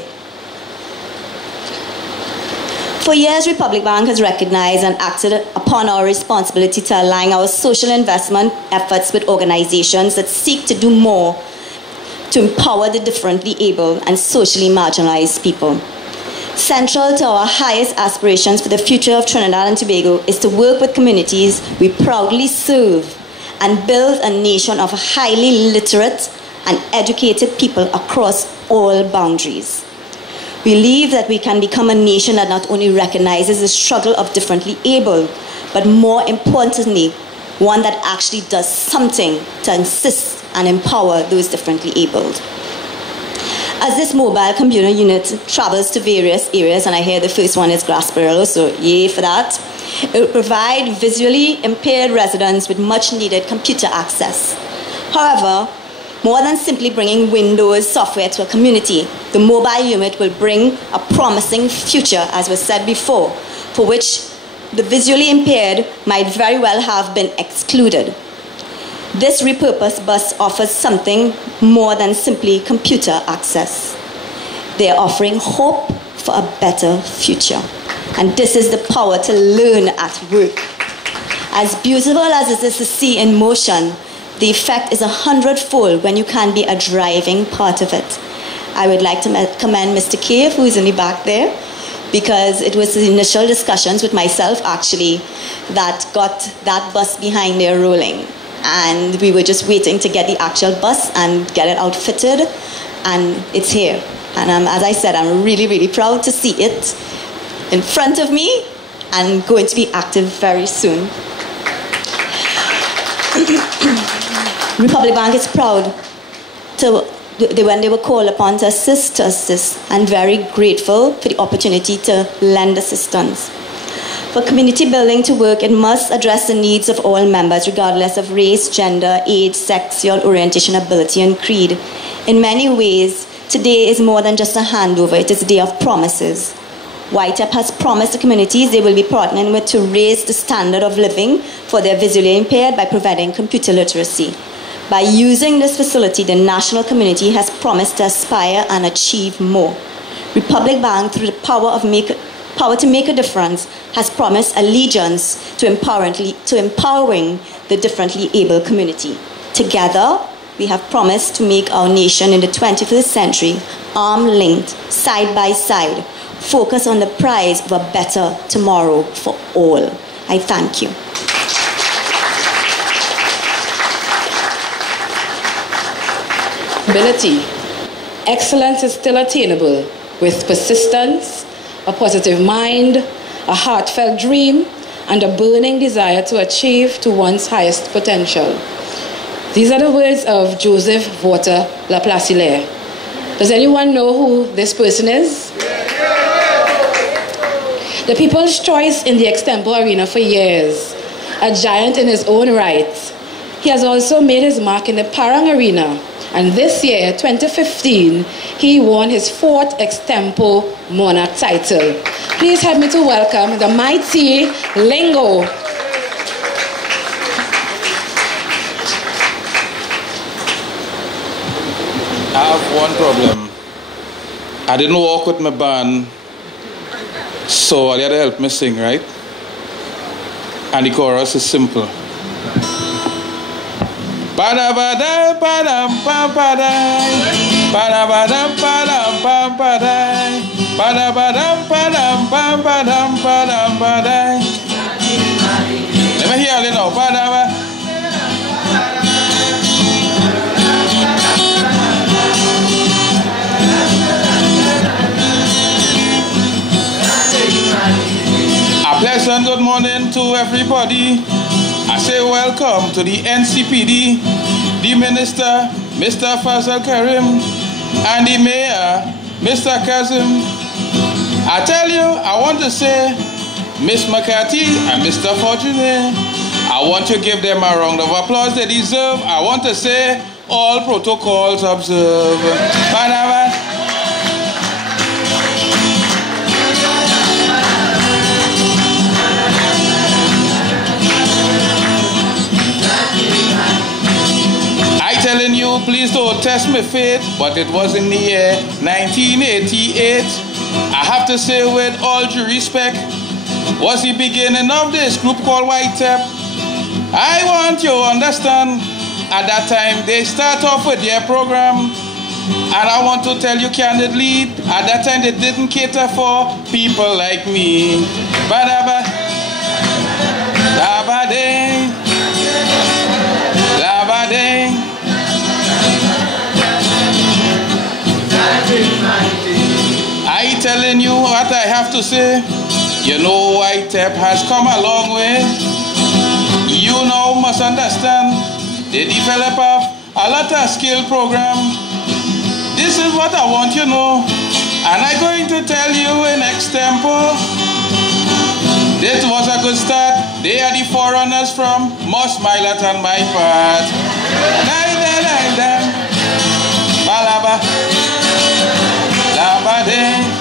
For years, Republic Bank has recognized and acted upon our responsibility to align our social investment efforts with organizations that seek to do more to empower the differently able and socially marginalized people. Central to our highest aspirations for the future of Trinidad and Tobago is to work with communities we proudly serve and build a nation of highly literate and educated people across all boundaries. We believe that we can become a nation that not only recognizes the struggle of differently able, but more importantly, one that actually does something to assist and empower those differently abled. As this mobile computer unit travels to various areas, and I hear the first one is Grasperello, so yay for that, It will provide visually impaired residents with much needed computer access. However, more than simply bringing Windows software to a community, the mobile unit will bring a promising future, as was said before, for which the visually impaired might very well have been excluded. This repurposed bus offers something more than simply computer access. They are offering hope for a better future. And this is the power to learn at work. As beautiful as it is to see in motion, the effect is 100-fold when you can be a driving part of it. I would like to commend Mr. Cave, who is in the back there, because it was the initial discussions with myself, actually, that got that bus behind there rolling. And we were just waiting to get the actual bus and get it outfitted, and it's here. And as I said, I'm really, really proud to see it in front of me and going to be active very soon. Republic Bank is proud when they were called upon to assist and very grateful for the opportunity to lend assistance. For community building to work, it must address the needs of all members, regardless of race, gender, age, sexual orientation, ability, and creed. In many ways, today is more than just a handover, it is a day of promises. YTEPP has promised the communities they will be partnering with to raise the standard of living for their visually impaired by providing computer literacy. By using this facility, the national community has promised to aspire and achieve more. Republic Bank, through the power to make a difference, has promised allegiance to empowering the differently able community. Together, we have promised to make our nation in the 21st century arm-linked, side by side, focus on the prize of a better tomorrow for all. I thank you. Ability. Excellence is still attainable with persistence, a positive mind, a heartfelt dream, and a burning desire to achieve to one's highest potential. These are the words of Joseph Walter Laplace. Does anyone know who this person is? The People's Choice in the extempo arena for years, a giant in his own right. He has also made his mark in the Parang arena, and this year, 2015, he won his 4th extempo monarch title. Please help me to welcome the mighty Lingo. I have one problem. I didn't walk with my band, so you had to help me sing, right? And the chorus is simple. Ba-da-ba-da, ba-dam, ba-ba-da, ba-da-ba-dam, ba-dam, ba-ba-da, ba-da-ba-dam, ba-dam, ba-ba-dam, ba-dam, ba-da. Let me hear it now. Ba-da-ba. A pleasant good morning to everybody. I say welcome to the NCPD, the Minister, Mr. Fazal Karim, and the Mayor, Mr. Kazim. I tell you, I want to say, Miss McCarthy and Mr. Fortuné, I want to give them a round of applause they deserve. I want to say, all protocols observed. Telling you, please don't test my faith, but it was in the year 1988. I have to say with all due respect, was the beginning of this group called YTEPP. I want you to understand, at that time they start off with their program, and I want to tell you candidly, at that time they didn't cater for people like me. Ba-da-ba, da-ba-ding, da-ba-ding. I telling you what I have to say. You know YTEPP has come a long way. You now must understand they develop a lot of skill program. This is what I want you to know, and I'm going to tell you in extempo. This was a good start. They are the forerunners from Moss Milet and my part. Balaba, labade.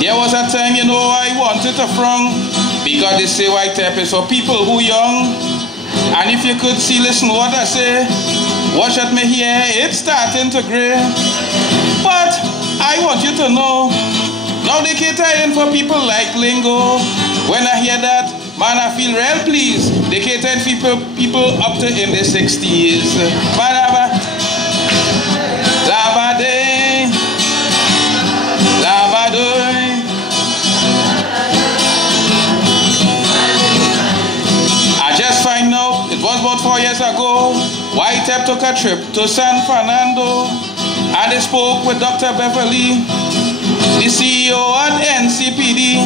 There was a time, I wanted to frown because they say YTEPP is for people who young. And if you could see, listen what I say, watch at me here, it's starting to gray. But I want you to know, now they catering for people like Lingo. When I hear that, man, I feel real pleased. They catering for people up to in their 60s. Badaba, labade, labadoy. I just find out, it was about 4 years ago, YTEPP took a trip to San Fernando and they spoke with Dr. Beverly, the CEO at NCPD,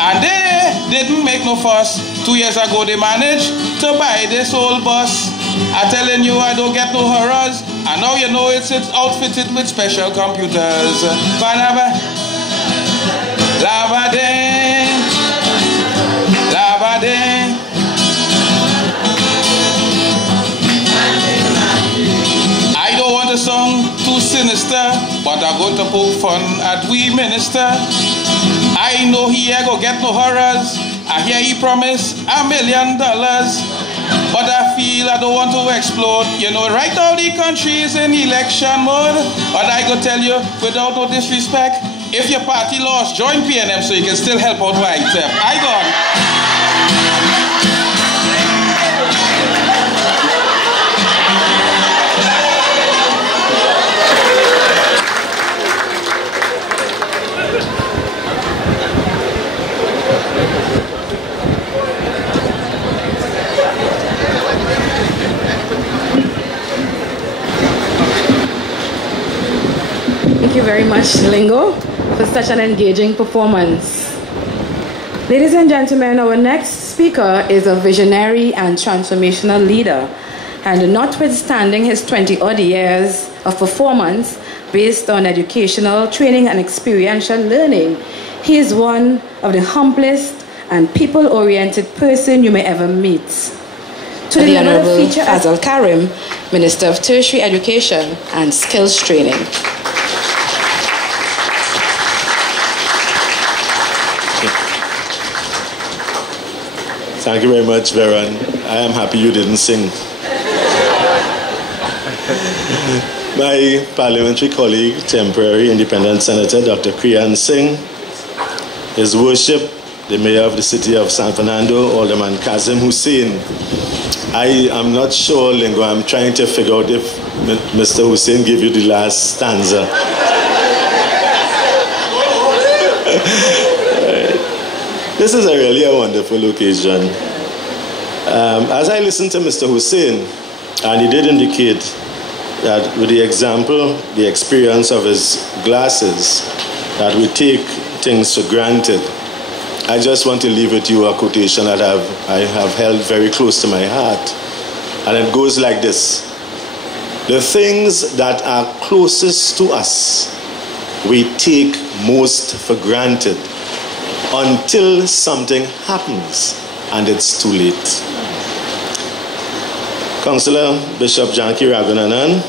and they didn't make no fuss. 2 years ago they managed to buy this old bus. I'm telling you, I don't get no horrors, and now you know it's outfitted with special computers. Banaba, labade, labade. I don't want a song too sinister, but I'm going to poke fun at we minister. I know he ain't gonna get no horrors. I hear he promised $1 million, but I feel I don't want to explode. Right now the country is in election mode, but I go tell you, without no disrespect, if your party lost, join PNM so you can still help out YTEPP. I gone. Thank you very much, Lingo, for such an engaging performance. Ladies and gentlemen, our next speaker is a visionary and transformational leader. And notwithstanding his 20-odd years of performance based on educational training and experiential learning, he is one of the humblest and people-oriented person you may ever meet. To the Honorable Fazal Karim, Minister of Tertiary Education and Skills Training. Thank you very much, Veron. I am happy you didn't sing. My parliamentary colleague, temporary independent senator, Dr. Kriyan Singh, His Worship, the Mayor of the City of San Fernando, Alderman Kazim Hussein. I am not sure, Lingo, I'm trying to figure out if Mr. Hussein gave you the last stanza. This is really a wonderful occasion. As I listened to Mr. Hussein, and he did indicate that with the example, the experience of his glasses, that we take things for granted. I just want to leave with you a quotation that I have held very close to my heart. And it goes like this: the things that are closest to us, we take most for granted until something happens and it's too late. Councillor Bishop Janki Raghunanan,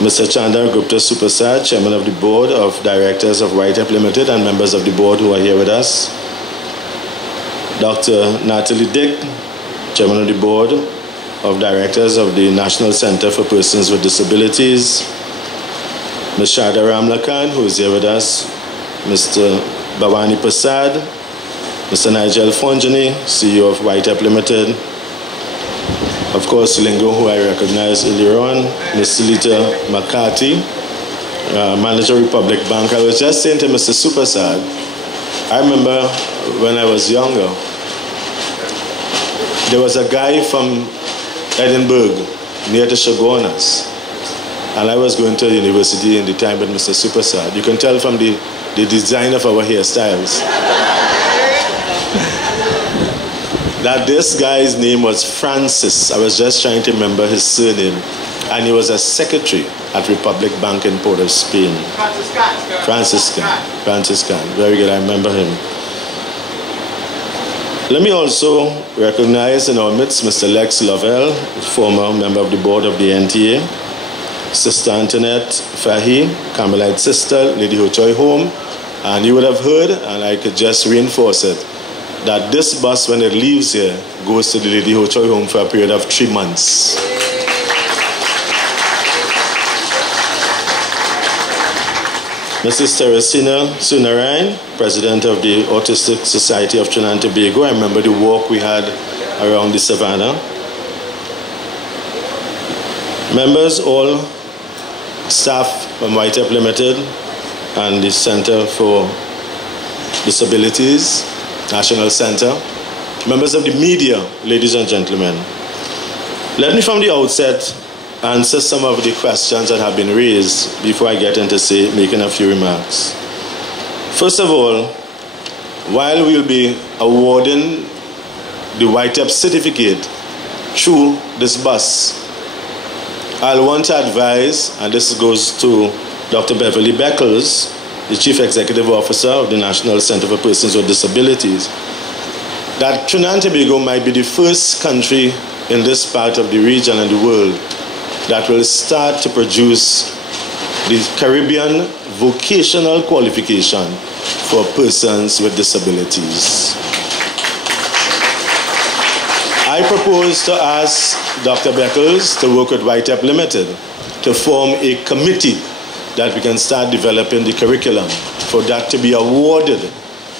Mr. Chandar Guptara Supersad, Chairman of the Board of Directors of YTEPP Limited, and members of the board who are here with us. Dr. Natalie Dick, Chairman of the Board of Directors of the National Center for Persons with Disabilities. Ms. Shada Ramlakan, who is here with us. Mr. Bhavani Prasad, Mr. Nigel Fonjani, CEO of YTEPP Limited. Of course, Lingo, who I recognize earlier on. Ms. Silita McCarthy, Manager Republic Bank. I was just saying to Mr. Supersad, I remember when I was younger, there was a guy from Edinburgh near the Shogunas, and I was going to university in the time with Mr. Supersad. You can tell from the design of our hairstyles that this guy's name was Francis. I was just trying to remember his surname. and he was a secretary at Republic Bank in Port of Spain. Franciscan. Very good, I remember him. Let me also recognize in our midst Mr. Lex Lovell, former member of the board of the NTA, Sister Antoinette Fahy, Carmelite sister, Lady Ho Choi Home, and you would have heard, and I could just reinforce it, that this bus, when it leaves here, goes to the Lady Ho Choi Home for a period of 3 months. Mrs. Teresina Sunarayan, President of the Autistic Society of Trinidad and Tobago. I remember the walk we had around the savannah. Members, all staff from YTEPP Limited and the Center for Disabilities, National Center, members of the media, ladies and gentlemen. Let me from the outset answer some of the questions that have been raised before I get into making a few remarks. First of all, while we'll be awarding the YTEPP certificate through this bus, I'll want to advise, and this goes to Dr. Beverly Beckles, the Chief Executive Officer of the National Center for Persons with Disabilities, that Trinidad and Tobago might be the first country in this part of the region and the world that will start to produce the Caribbean vocational qualification for persons with disabilities. I propose to ask Dr. Beckles to work with YTEPP Limited to form a committee that we can start developing the curriculum for that to be awarded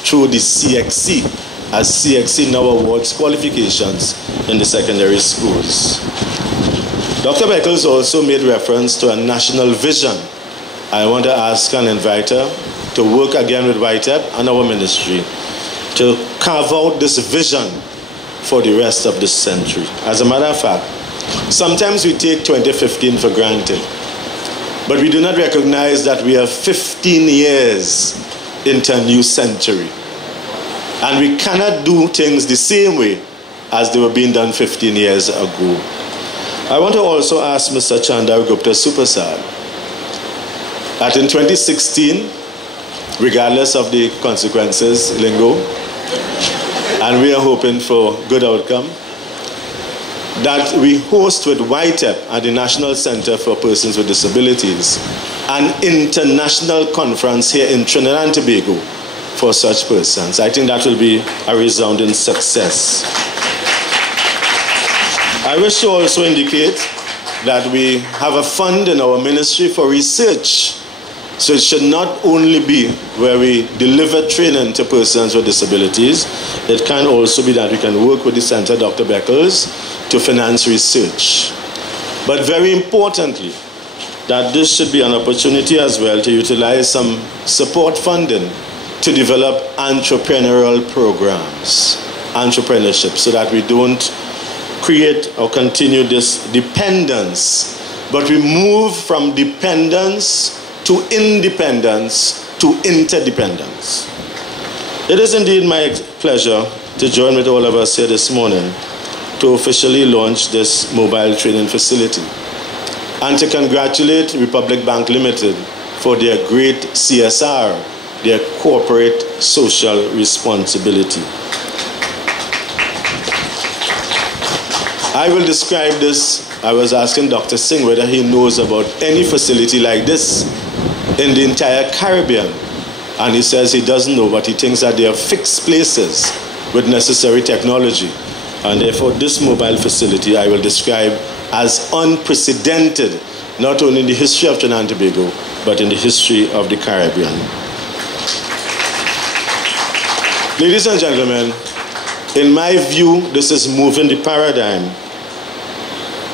through the CXC, as CXC now awards qualifications in the secondary schools. Dr. Beckles also made reference to a national vision. I want to ask and invite her to work again with YTEPP and our ministry to carve out this vision for the rest of this century. As a matter of fact, sometimes we take 2015 for granted, but we do not recognize that we are 15 years into a new century. And we cannot do things the same way as they were being done 15 years ago. I want to also ask Mr. Chandar Guptara Supersad that in 2016, regardless of the consequences, lingo, and we are hoping for good outcome, that we host with YTEPP and the National Center for Persons with Disabilities an international conference here in Trinidad and Tobago for such persons. I think that will be a resounding success. I wish to also indicate that we have a fund in our ministry for research. So it should not only be where we deliver training to persons with disabilities, it can also be that we can work with the Center, Dr. Beckles, to finance research. But very importantly, that this should be an opportunity as well to utilize some support funding to develop entrepreneurial programs, entrepreneurship, so that we don't create or continue this dependence, but we move from dependence to independence to interdependence. It is indeed my pleasure to join with all of us here this morning to officially launch this mobile training facility and to congratulate Republic Bank Limited for their great CSR, their corporate social responsibility. I will describe this. I was asking Dr. Singh whether he knows about any facility like this in the entire Caribbean. And he says he doesn't know, but he thinks that there are fixed places with necessary technology. And therefore, this mobile facility I will describe as unprecedented, not only in the history of Trinidad and Tobago, but in the history of the Caribbean. Ladies and gentlemen, in my view, this is moving the paradigm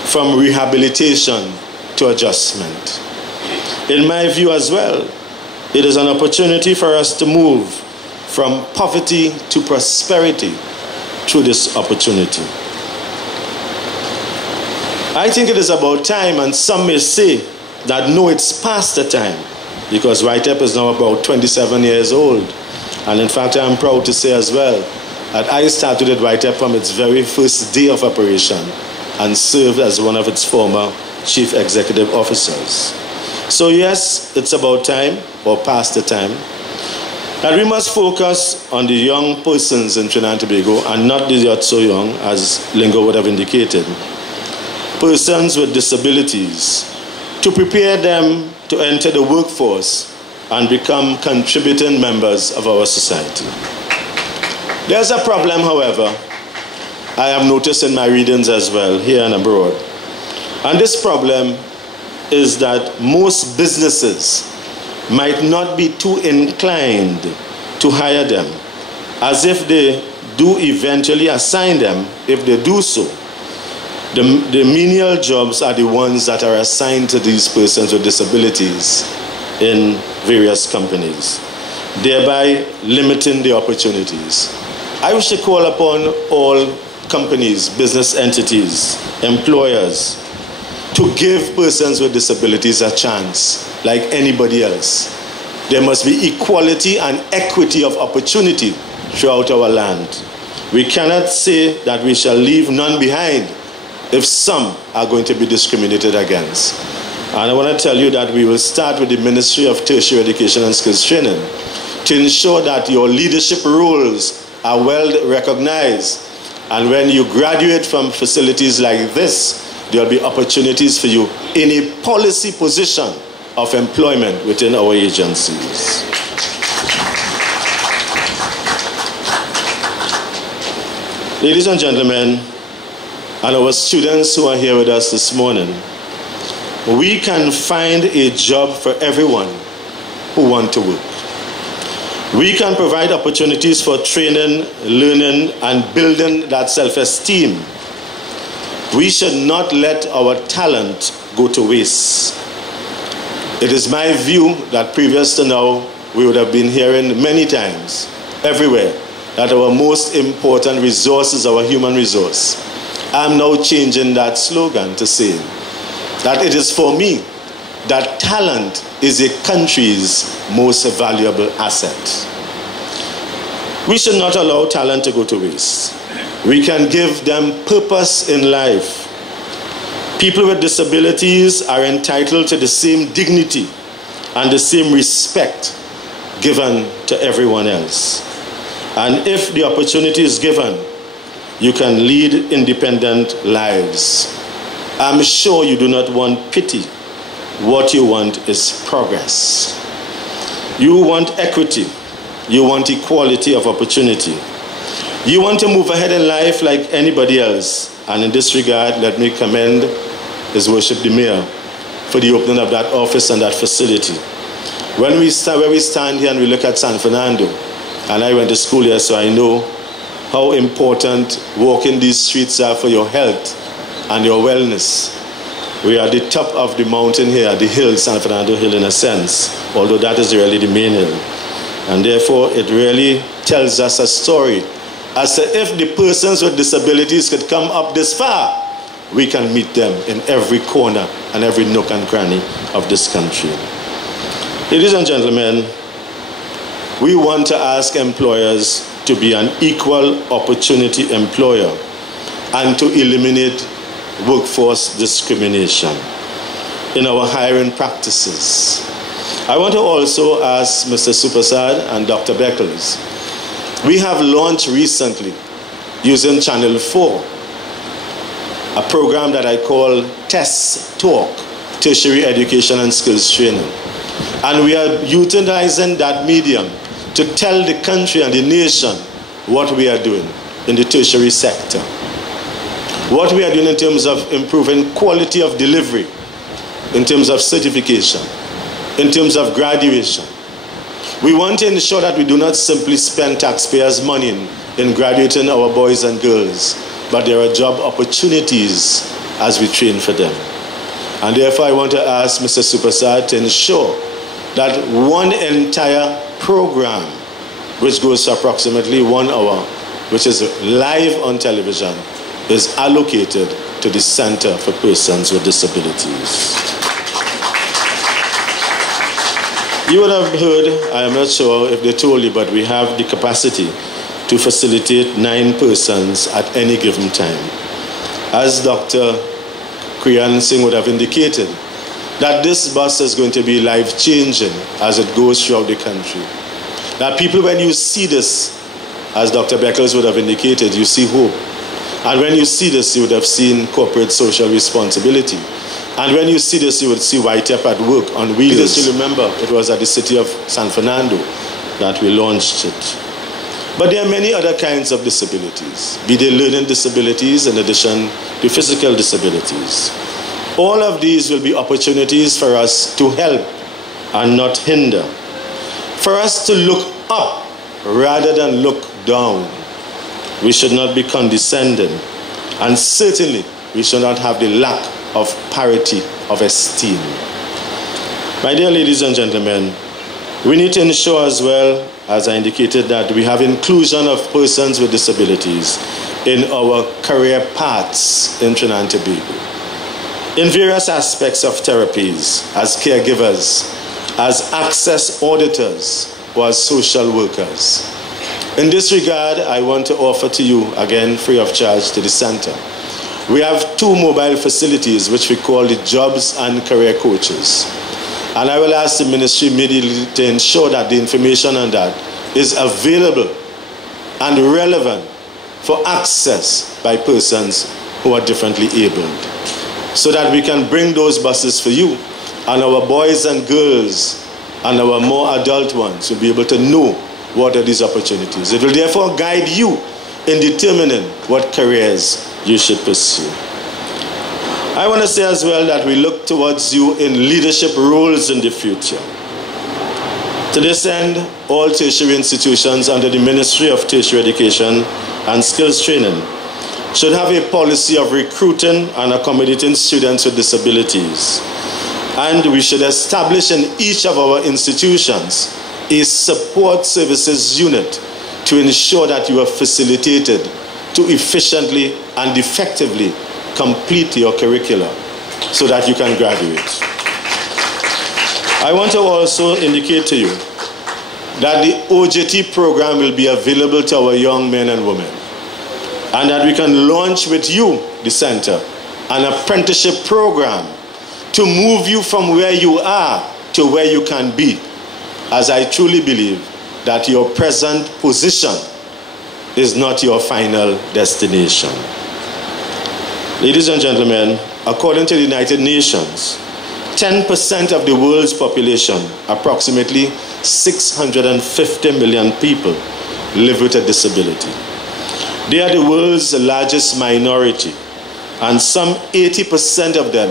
from rehabilitation to adjustment. In my view as well, it is an opportunity for us to move from poverty to prosperity through this opportunity. I think it is about time, and some may say that no, it's past the time, because YTEPP is now about 27 years old. And in fact, I'm proud to say as well that I started at YTEPP from its very first day of operation and served as one of its former chief executive officers. So yes, it's about time, or past the time, that we must focus on the young persons in Trinidad and Tobago, and not the yet so young, as Lingo would have indicated, persons with disabilities, to prepare them to enter the workforce and become contributing members of our society. There's a problem, however, I have noticed in my readings as well, here and abroad. And this problem is that most businesses might not be too inclined to hire them, as if they do eventually assign them. If they do so, the menial jobs are the ones that are assigned to these persons with disabilities in various companies, thereby limiting the opportunities. I wish to call upon all companies, business entities, employers, to give persons with disabilities a chance like anybody else. There must be equality and equity of opportunity throughout our land. We cannot say that we shall leave none behind if some are going to be discriminated against. And I want to tell you that we will start with the Ministry of Tertiary Education and Skills Training to ensure that your leadership roles are well recognized. And when you graduate from facilities like this, there will be opportunities for you in a policy position of employment within our agencies. Ladies and gentlemen, and our students who are here with us this morning, we can find a job for everyone who wants to work. We can provide opportunities for training, learning, and building that self-esteem. We should not let our talent go to waste. It is my view that previous to now, we would have been hearing many times, everywhere, that our most important resource is our human resource. I'm now changing that slogan to say that it is for me that talent is a country's most valuable asset. We should not allow talent to go to waste. We can give them purpose in life. People with disabilities are entitled to the same dignity and the same respect given to everyone else. And if the opportunity is given, you can lead independent lives. I'm sure you do not want pity. What you want is progress. You want equity. You want equality of opportunity. You want to move ahead in life like anybody else. And in this regard, let me commend His Worship the Mayor for the opening of that office and that facility. When we stand here and we look at San Fernando, and I went to school here, so I know how important walking these streets are for your health and your wellness. We are at the top of the mountain here, the hill, San Fernando Hill in a sense, although that is really the main hill. And therefore, it really tells us a story as to if the persons with disabilities could come up this far, we can meet them in every corner and every nook and cranny of this country. Ladies and gentlemen, we want to ask employers to be an equal opportunity employer and to eliminate workforce discrimination in our hiring practices. I want to also ask Mr. Supersad and Dr. Beckles. We have launched recently, using Channel 4, a program that I call TESS Talk, Tertiary Education and Skills Training. And we are utilizing that medium to tell the country and the nation what we are doing in the tertiary sector. What we are doing in terms of improving quality of delivery, in terms of certification, in terms of graduation. We want to ensure that we do not simply spend taxpayers' money in graduating our boys and girls, but there are job opportunities as we train for them. And therefore I want to ask Mr. Supersad to ensure that one entire program, which goes to approximately 1 hour, which is live on television, is allocated to the Center for Persons with Disabilities. You would have heard, I am not sure if they told you, but we have the capacity to facilitate 9 persons at any given time. As Dr. Kriyan Singh would have indicated, that this bus is going to be life-changing as it goes throughout the country. That people, when you see this, as Dr. Beckles would have indicated, you see hope. And when you see this, you would have seen corporate social responsibility. And when you see this, you would see YTEPP at work on wheels. Because you remember, it was at the city of San Fernando that we launched it. But there are many other kinds of disabilities, be they learning disabilities in addition to physical disabilities. All of these will be opportunities for us to help and not hinder. For us to look up rather than look down. We should not be condescending. And certainly, we should not have the lack of parity of esteem. My dear ladies and gentlemen, we need to ensure as well, as I indicated, that we have inclusion of persons with disabilities in our career paths in Trinidad and Tobago. In various aspects of therapies, as caregivers, as access auditors, or as social workers. In this regard, I want to offer to you, again, free of charge to the center. We have 2 mobile facilities which we call the Jobs and Career Coaches. And I will ask the ministry immediately to ensure that the information on that is available and relevant for access by persons who are differently abled, so that we can bring those buses for you, and our boys and girls and our more adult ones will be able to know what are these opportunities. It will therefore guide you in determining what careers you should pursue. I want to say as well that we look towards you in leadership roles in the future. To this end, all tertiary institutions under the Ministry of Tertiary Education and Skills Training should have a policy of recruiting and accommodating students with disabilities. And we should establish in each of our institutions a support services unit to ensure that you are facilitated to efficiently and effectively complete your curricula so that you can graduate. I want to also indicate to you that the OJT program will be available to our young men and women, and that we can launch with you, the center, an apprenticeship program to move you from where you are to where you can be, as I truly believe that your present position is not your final destination. Ladies and gentlemen, according to the United Nations, 10% of the world's population, approximately 650 million people, live with a disability. They are the world's largest minority, and some 80% of them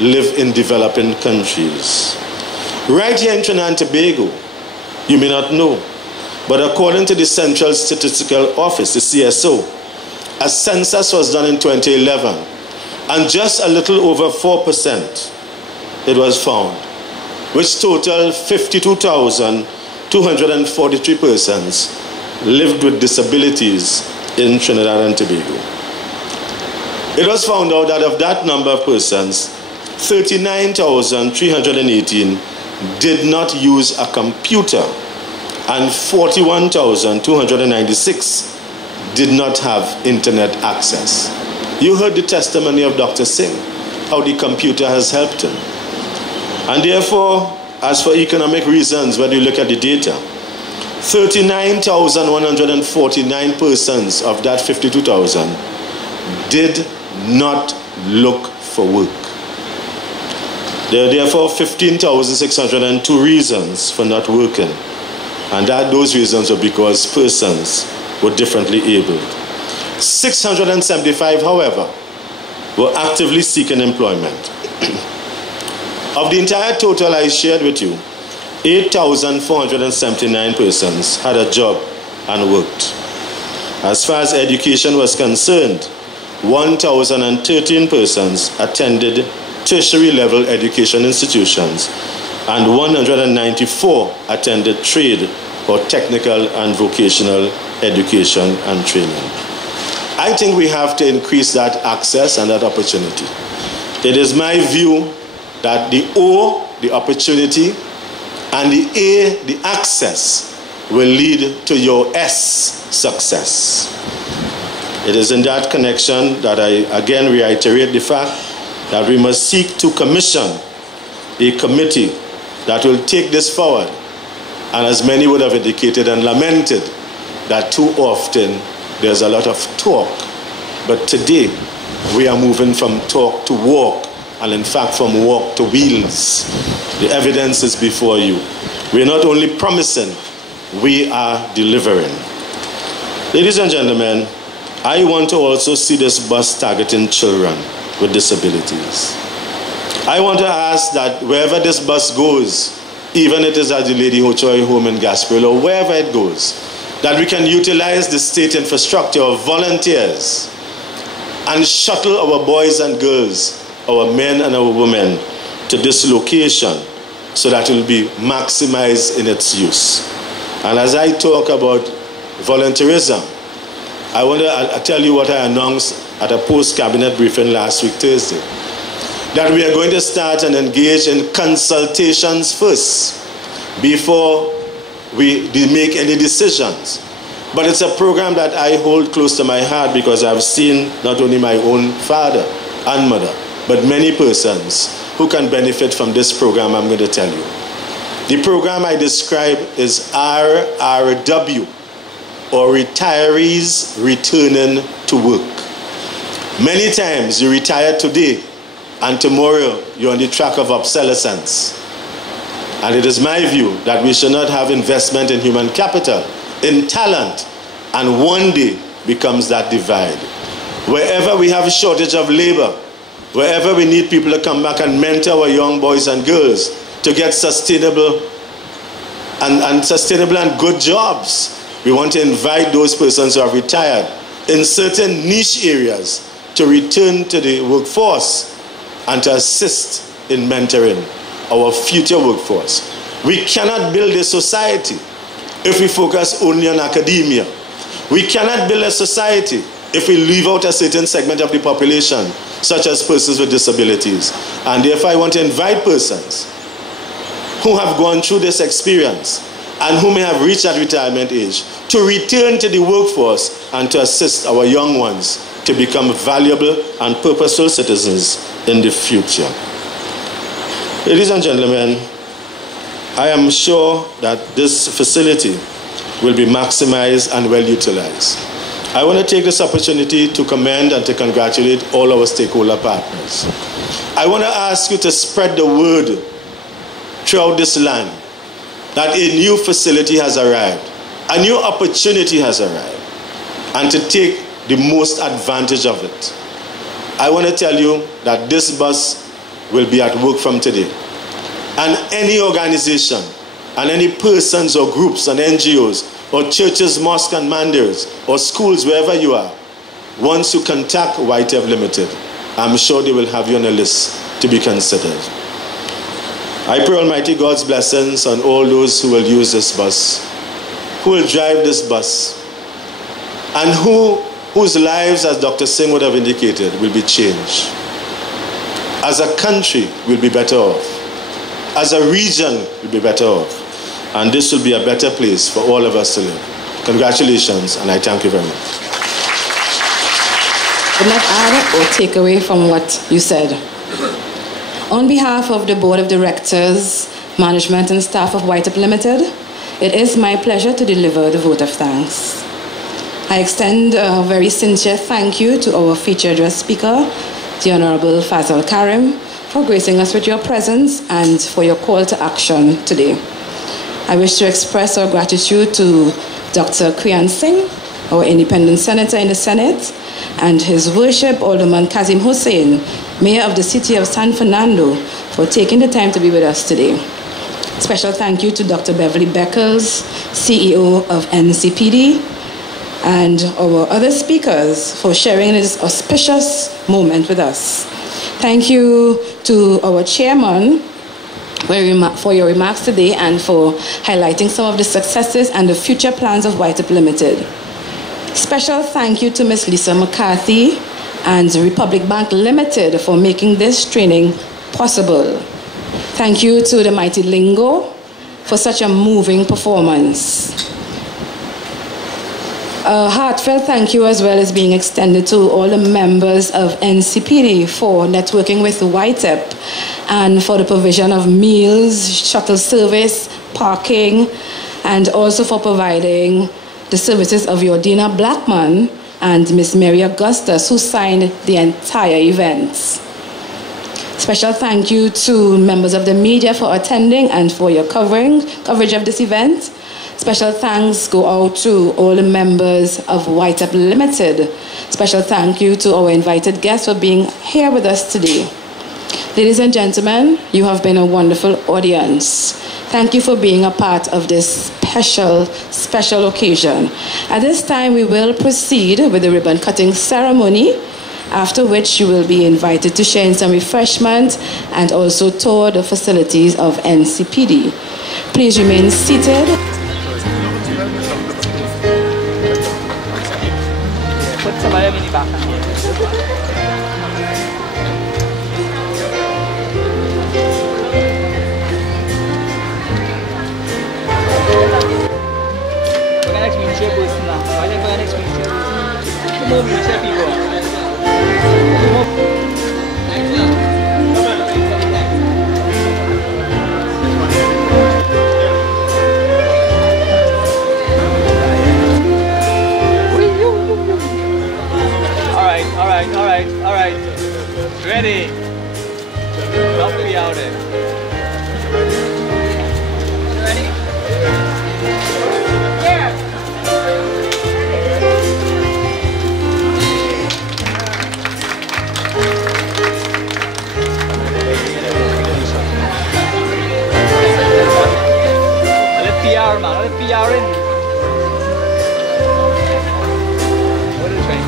live in developing countries. Right here in Trinidad and Tobago, you may not know, but according to the Central Statistical Office, the CSO, a census was done in 2011, and just a little over 4% it was found, which totaled 52,243 persons lived with disabilities in Trinidad and Tobago. It was found out that of that number of persons, 39,318 did not use a computer, and 41,296 did not have internet access. You heard the testimony of Dr. Singh, how the computer has helped him. And therefore, as for economic reasons, when you look at the data, 39,149 persons of that 52,000 did not look for work. There are therefore 15,602 reasons for not working, and those reasons were because persons were differently abled. 675, however, were actively seeking employment. Of the entire total I shared with you, 8,479 persons had a job and worked. As far as education was concerned, 1,013 persons attended tertiary level education institutions, and 194 attended trade or technical and vocational education and training. I think we have to increase that access and that opportunity. It is my view that the O, the opportunity, and the A, the access, will lead to your S, success. It is in that connection that I again reiterate the fact that we must seek to commission a committee that will take this forward. And as many would have indicated and lamented, that too often there's a lot of talk. But today, we are moving from talk to walk, and in fact from walk to wheels. The evidence is before you. We are not only promising, we are delivering. Ladies and gentlemen, I want to also see this bus targeting children with disabilities. I want to ask that wherever this bus goes, even if it is at the Lady Hochoy home in Gasperil or wherever it goes, that we can utilize the state infrastructure of volunteers and shuttle our boys and girls, our men and our women to this location so that it will be maximized in its use. And as I talk about volunteerism, I want to tell you what I announced at a post-cabinet briefing last week, Thursday, that we are going to start and engage in consultations first before we make any decisions. But it's a program that I hold close to my heart because I've seen not only my own father and mother, but many persons who can benefit from this program I'm going to tell you. The program I describe is RRW, or Retirees Returning to Work. Many times you retire today and tomorrow you're on the track of obsolescence. And it is my view that we should not have investment in human capital, in talent, and one day becomes that divide. Wherever we have a shortage of labor, wherever we need people to come back and mentor our young boys and girls to get sustainable and good jobs, we want to invite those persons who have retired in certain niche areas to return to the workforce and to assist in mentoring our future workforce. We cannot build a society if we focus only on academia. We cannot build a society if we leave out a certain segment of the population, such as persons with disabilities. And therefore I want to invite persons who have gone through this experience and who may have reached that retirement age to return to the workforce and to assist our young ones to become valuable and purposeful citizens in the future. Ladies and gentlemen, I am sure that this facility will be maximized and well utilized. I want to take this opportunity to commend and to congratulate all our stakeholder partners. I want to ask you to spread the word throughout this land that a new facility has arrived, a new opportunity has arrived, and to take the most advantage of it. I want to tell you that this bus will be at work from today. And any organization, and any persons or groups and NGOs, or churches, mosques and mandirs, or schools, wherever you are, once you contact YTEPP Limited, I'm sure they will have you on a list to be considered. I pray Almighty God's blessings on all those who will use this bus, who will drive this bus, and whose lives, as Dr. Singh would have indicated, will be changed. As a country, we'll be better off. As a region, we'll be better off. And this will be a better place for all of us to live. Congratulations, and I thank you very much. Would not add or take away from what you said. On behalf of the Board of Directors, Management and staff of YTEPP Limited, it is my pleasure to deliver the vote of thanks. I extend a very sincere thank you to our feature address speaker, the Honorable Fazal Karim, for gracing us with your presence and for your call to action today. I wish to express our gratitude to Dr. Kriyan Singh, our independent senator in the Senate, and His Worship Alderman Kazim Hussain, Mayor of the City of San Fernando, for taking the time to be with us today. Special thank you to Dr. Beverly Beckles, CEO of NCPD, and our other speakers for sharing this auspicious moment with us. Thank you to our chairman for your remarks today and for highlighting some of the successes and the future plans of YTEPP Limited. Special thank you to Ms. Lisa McCarthy and Republic Bank Limited for making this training possible. Thank you to the Mighty Lingo for such a moving performance. A heartfelt thank you as well is being extended to all the members of NCPD for networking with YTEPP and for the provision of meals, shuttle service, parking, and also for providing the services of your Dina Blackman and Miss Mary Augustus, who signed the entire event. Special thank you to members of the media for attending and for your coverage of this event. Special thanks go out to all the members of YTEPP Limited. Special thank you to our invited guests for being here with us today. Ladies and gentlemen, you have been a wonderful audience. Thank you for being a part of this special occasion. At this time, we will proceed with the ribbon cutting ceremony, after which you will be invited to share in some refreshment and also tour the facilities of NCPD. Please remain seated. All right. Ready? Don't be out there. Ready? Yeah. Let PR, man. Let PR in. What is it?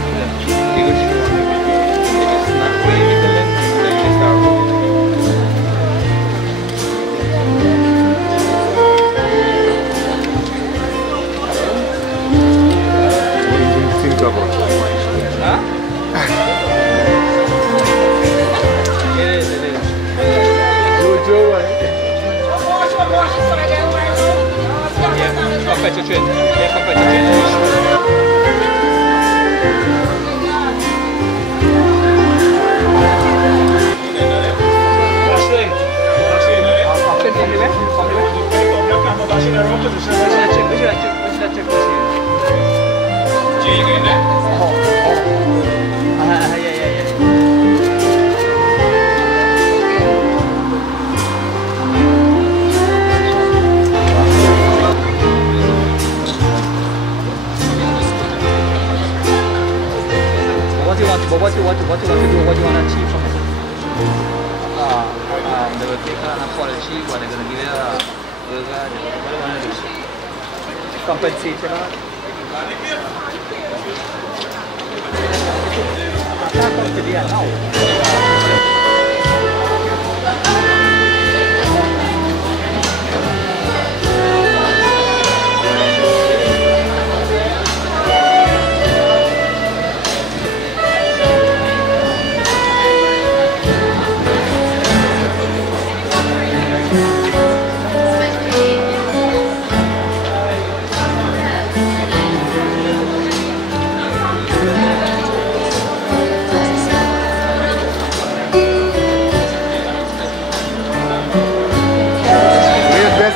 What do you want to do? What do you want to achieve from it? They will take an apology, what they're going to give you a burger, what do you want to do? Compensate you know? I can't come to the end now.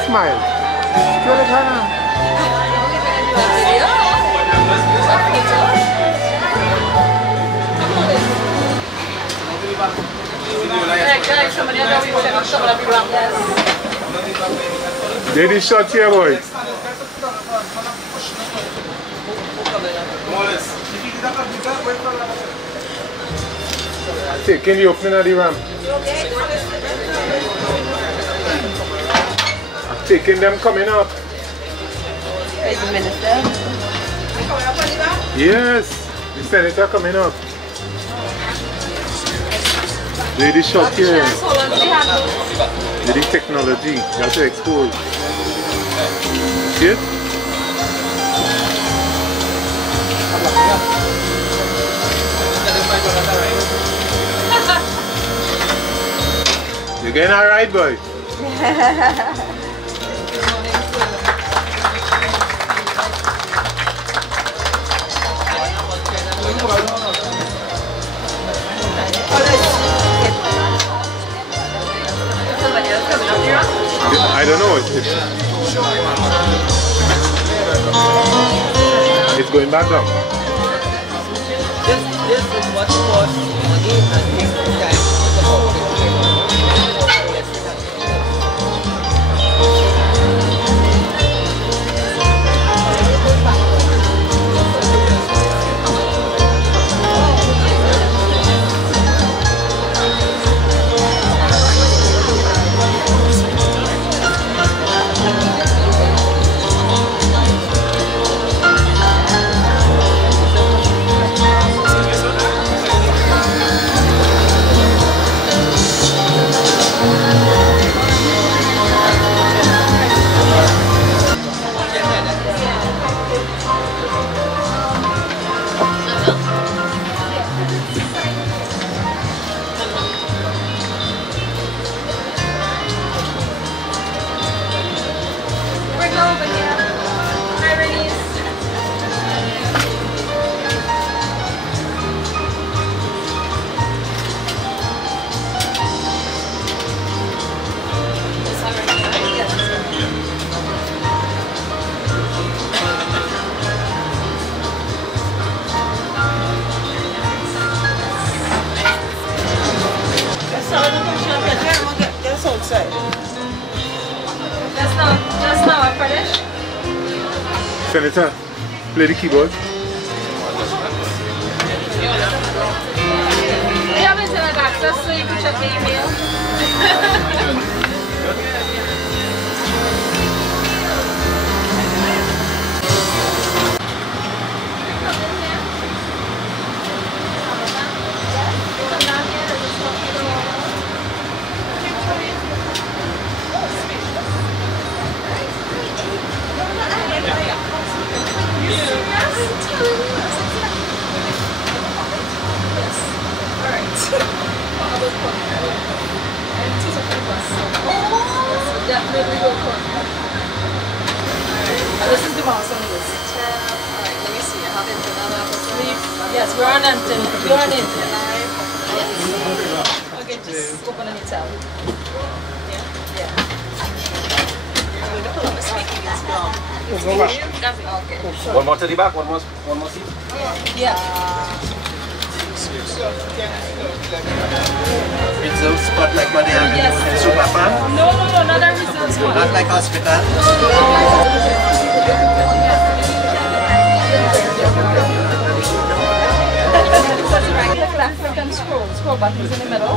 Smile. Lady shot here, boy. Taking the opening of the ramp. Taking them coming up. Is the minister? Yes, the senator coming up. Lady shot here. Lady technology. You have to expose. See it? You're getting alright, boy. I don't know. It's going back down. This is what was again and takes time. Senator, play the keyboard. We have internet access, so you can check the email. Definitely go for it. This is the mouse on this. Alright, let me see. I have internet access. Yes, we're on internet. You're on internet. Yes. Okay, just open on your tab. Yeah. I'm going to pull up a speaking as well. Okay. One more to the back, one more seat. Yeah. Reserve spot like what they have in Super Farm? No, not a reserve spot. Not like hospital? Left click and scroll buttons in the middle.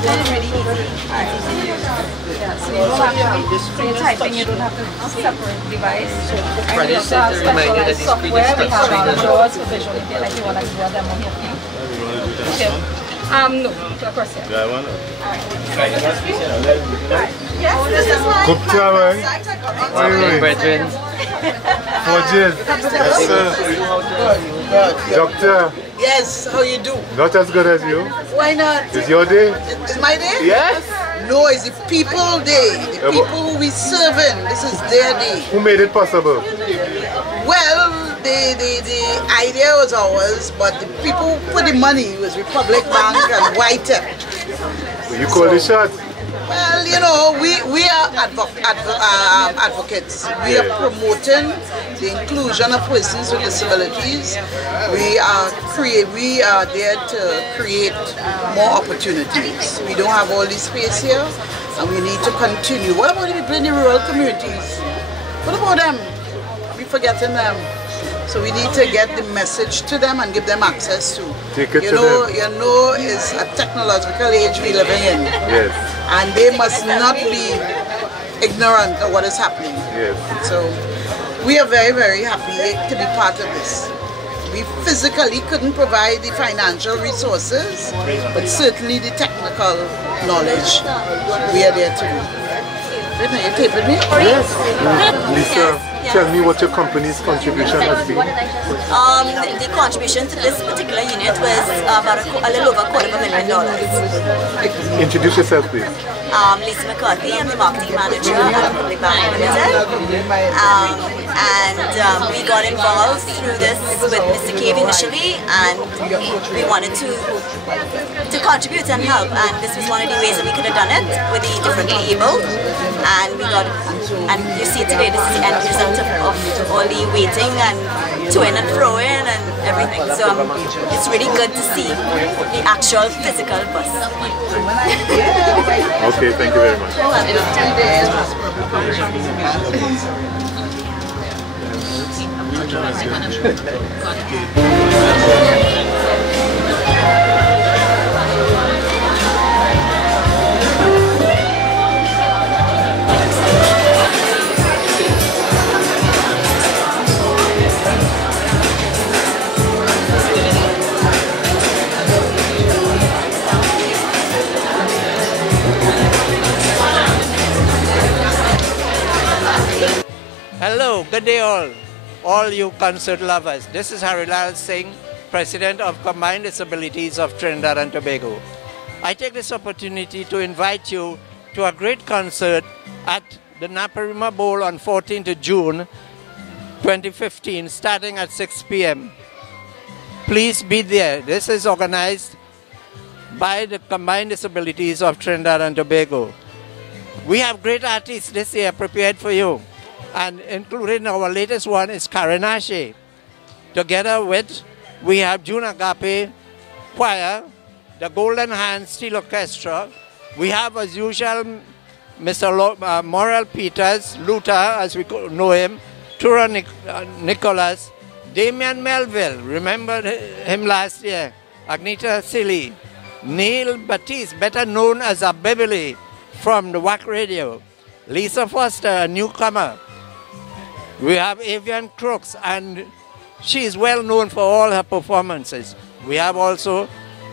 Then really easy. Yeah, so you don't have to, so you're typing, you don't have to separate device. And we also have specialized software. We have our drawers for visual if you like, you want to draw them on here. Okay. No, of course, yeah. Yeah, I want to. Alright. Yes, this is my Guptara. Brethren. Fortune. Yes, sir. Doctor. Yes, how you do? Not as good as you. Why not? It's your day? It's my day? Yes. No, it's the people day. The people who we serving. This is their day. Who made it possible? Well, the idea was ours, but the people who put the money was Republic Bank and YTEPP. You call the shot? Well, you know, we are advocates. We are promoting the inclusion of persons with disabilities. We are there to create more opportunities. We don't have all this space here, and we need to continue. What about the people in the rural communities? What about them? We're forgetting them. So we need to get the message to them and give them access to. Take it to them. You know, it's a technological age we living in. Yes. And they must not be ignorant of what is happening. Yes. So we are very, very happy to be part of this. We physically couldn't provide the financial resources, but certainly the technical knowledge we are there to do. You taping me? Yes. Lisa. tell me what your company's contribution has been? The contribution to this particular unit was about a little over $250,000. Introduce yourself, please. Lisa McCarthy, I'm the marketing manager at Public Bank Limited. We got involved through this with Mr. Cave initially, and we wanted to contribute and help, and this was one of the ways that we could have done it with the differently abled. And you see today, this is the end result of all the waiting and to-in and fro-in and everything. So it's really good to see the actual physical bus. Okay, thank you very much. Hello, good day all you concert lovers. This is Harilal Singh, President of Combined Disabilities of Trinidad and Tobago. I take this opportunity to invite you to a great concert at the Naparima Bowl on 14th of June 2015, starting at 6 p.m. Please be there. This is organized by the Combined Disabilities of Trinidad and Tobago. We have great artists this year prepared for you, and including our latest one is Karinashi. Together with, we have June Agape Choir, the Golden Hand Steel Orchestra. We have, as usual, Mr. Morel Peters, Luther, as we know him, Tura Nicholas, Damian Melville, remember him last year, Agneta Silly, Neil Batiste, better known as Abibili from the WAC Radio, Lisa Foster, a newcomer. We have Avian Crooks, and she is well known for all her performances. We have also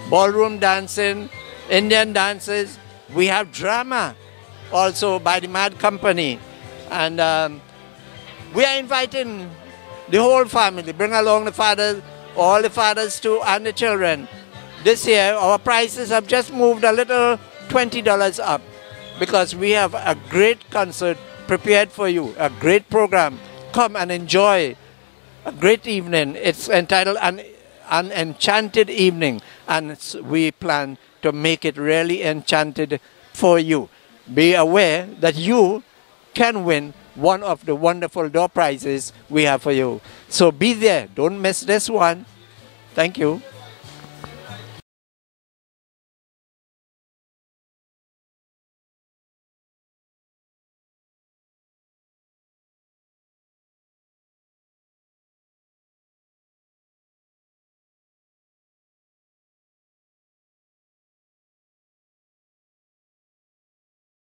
ballroom dancing, Indian dances. We have drama also by the Mad Company. And we are inviting the whole family. Bring along the fathers, all the fathers too, and the children. This year, our prices have just moved a little $20 up because we have a great concert prepared for you, a great program. Come and enjoy a great evening. It's entitled An Enchanted Evening, and we plan to make it really enchanted for you. Be aware that you can win one of the wonderful door prizes we have for you. So be there. Don't miss this one. Thank you.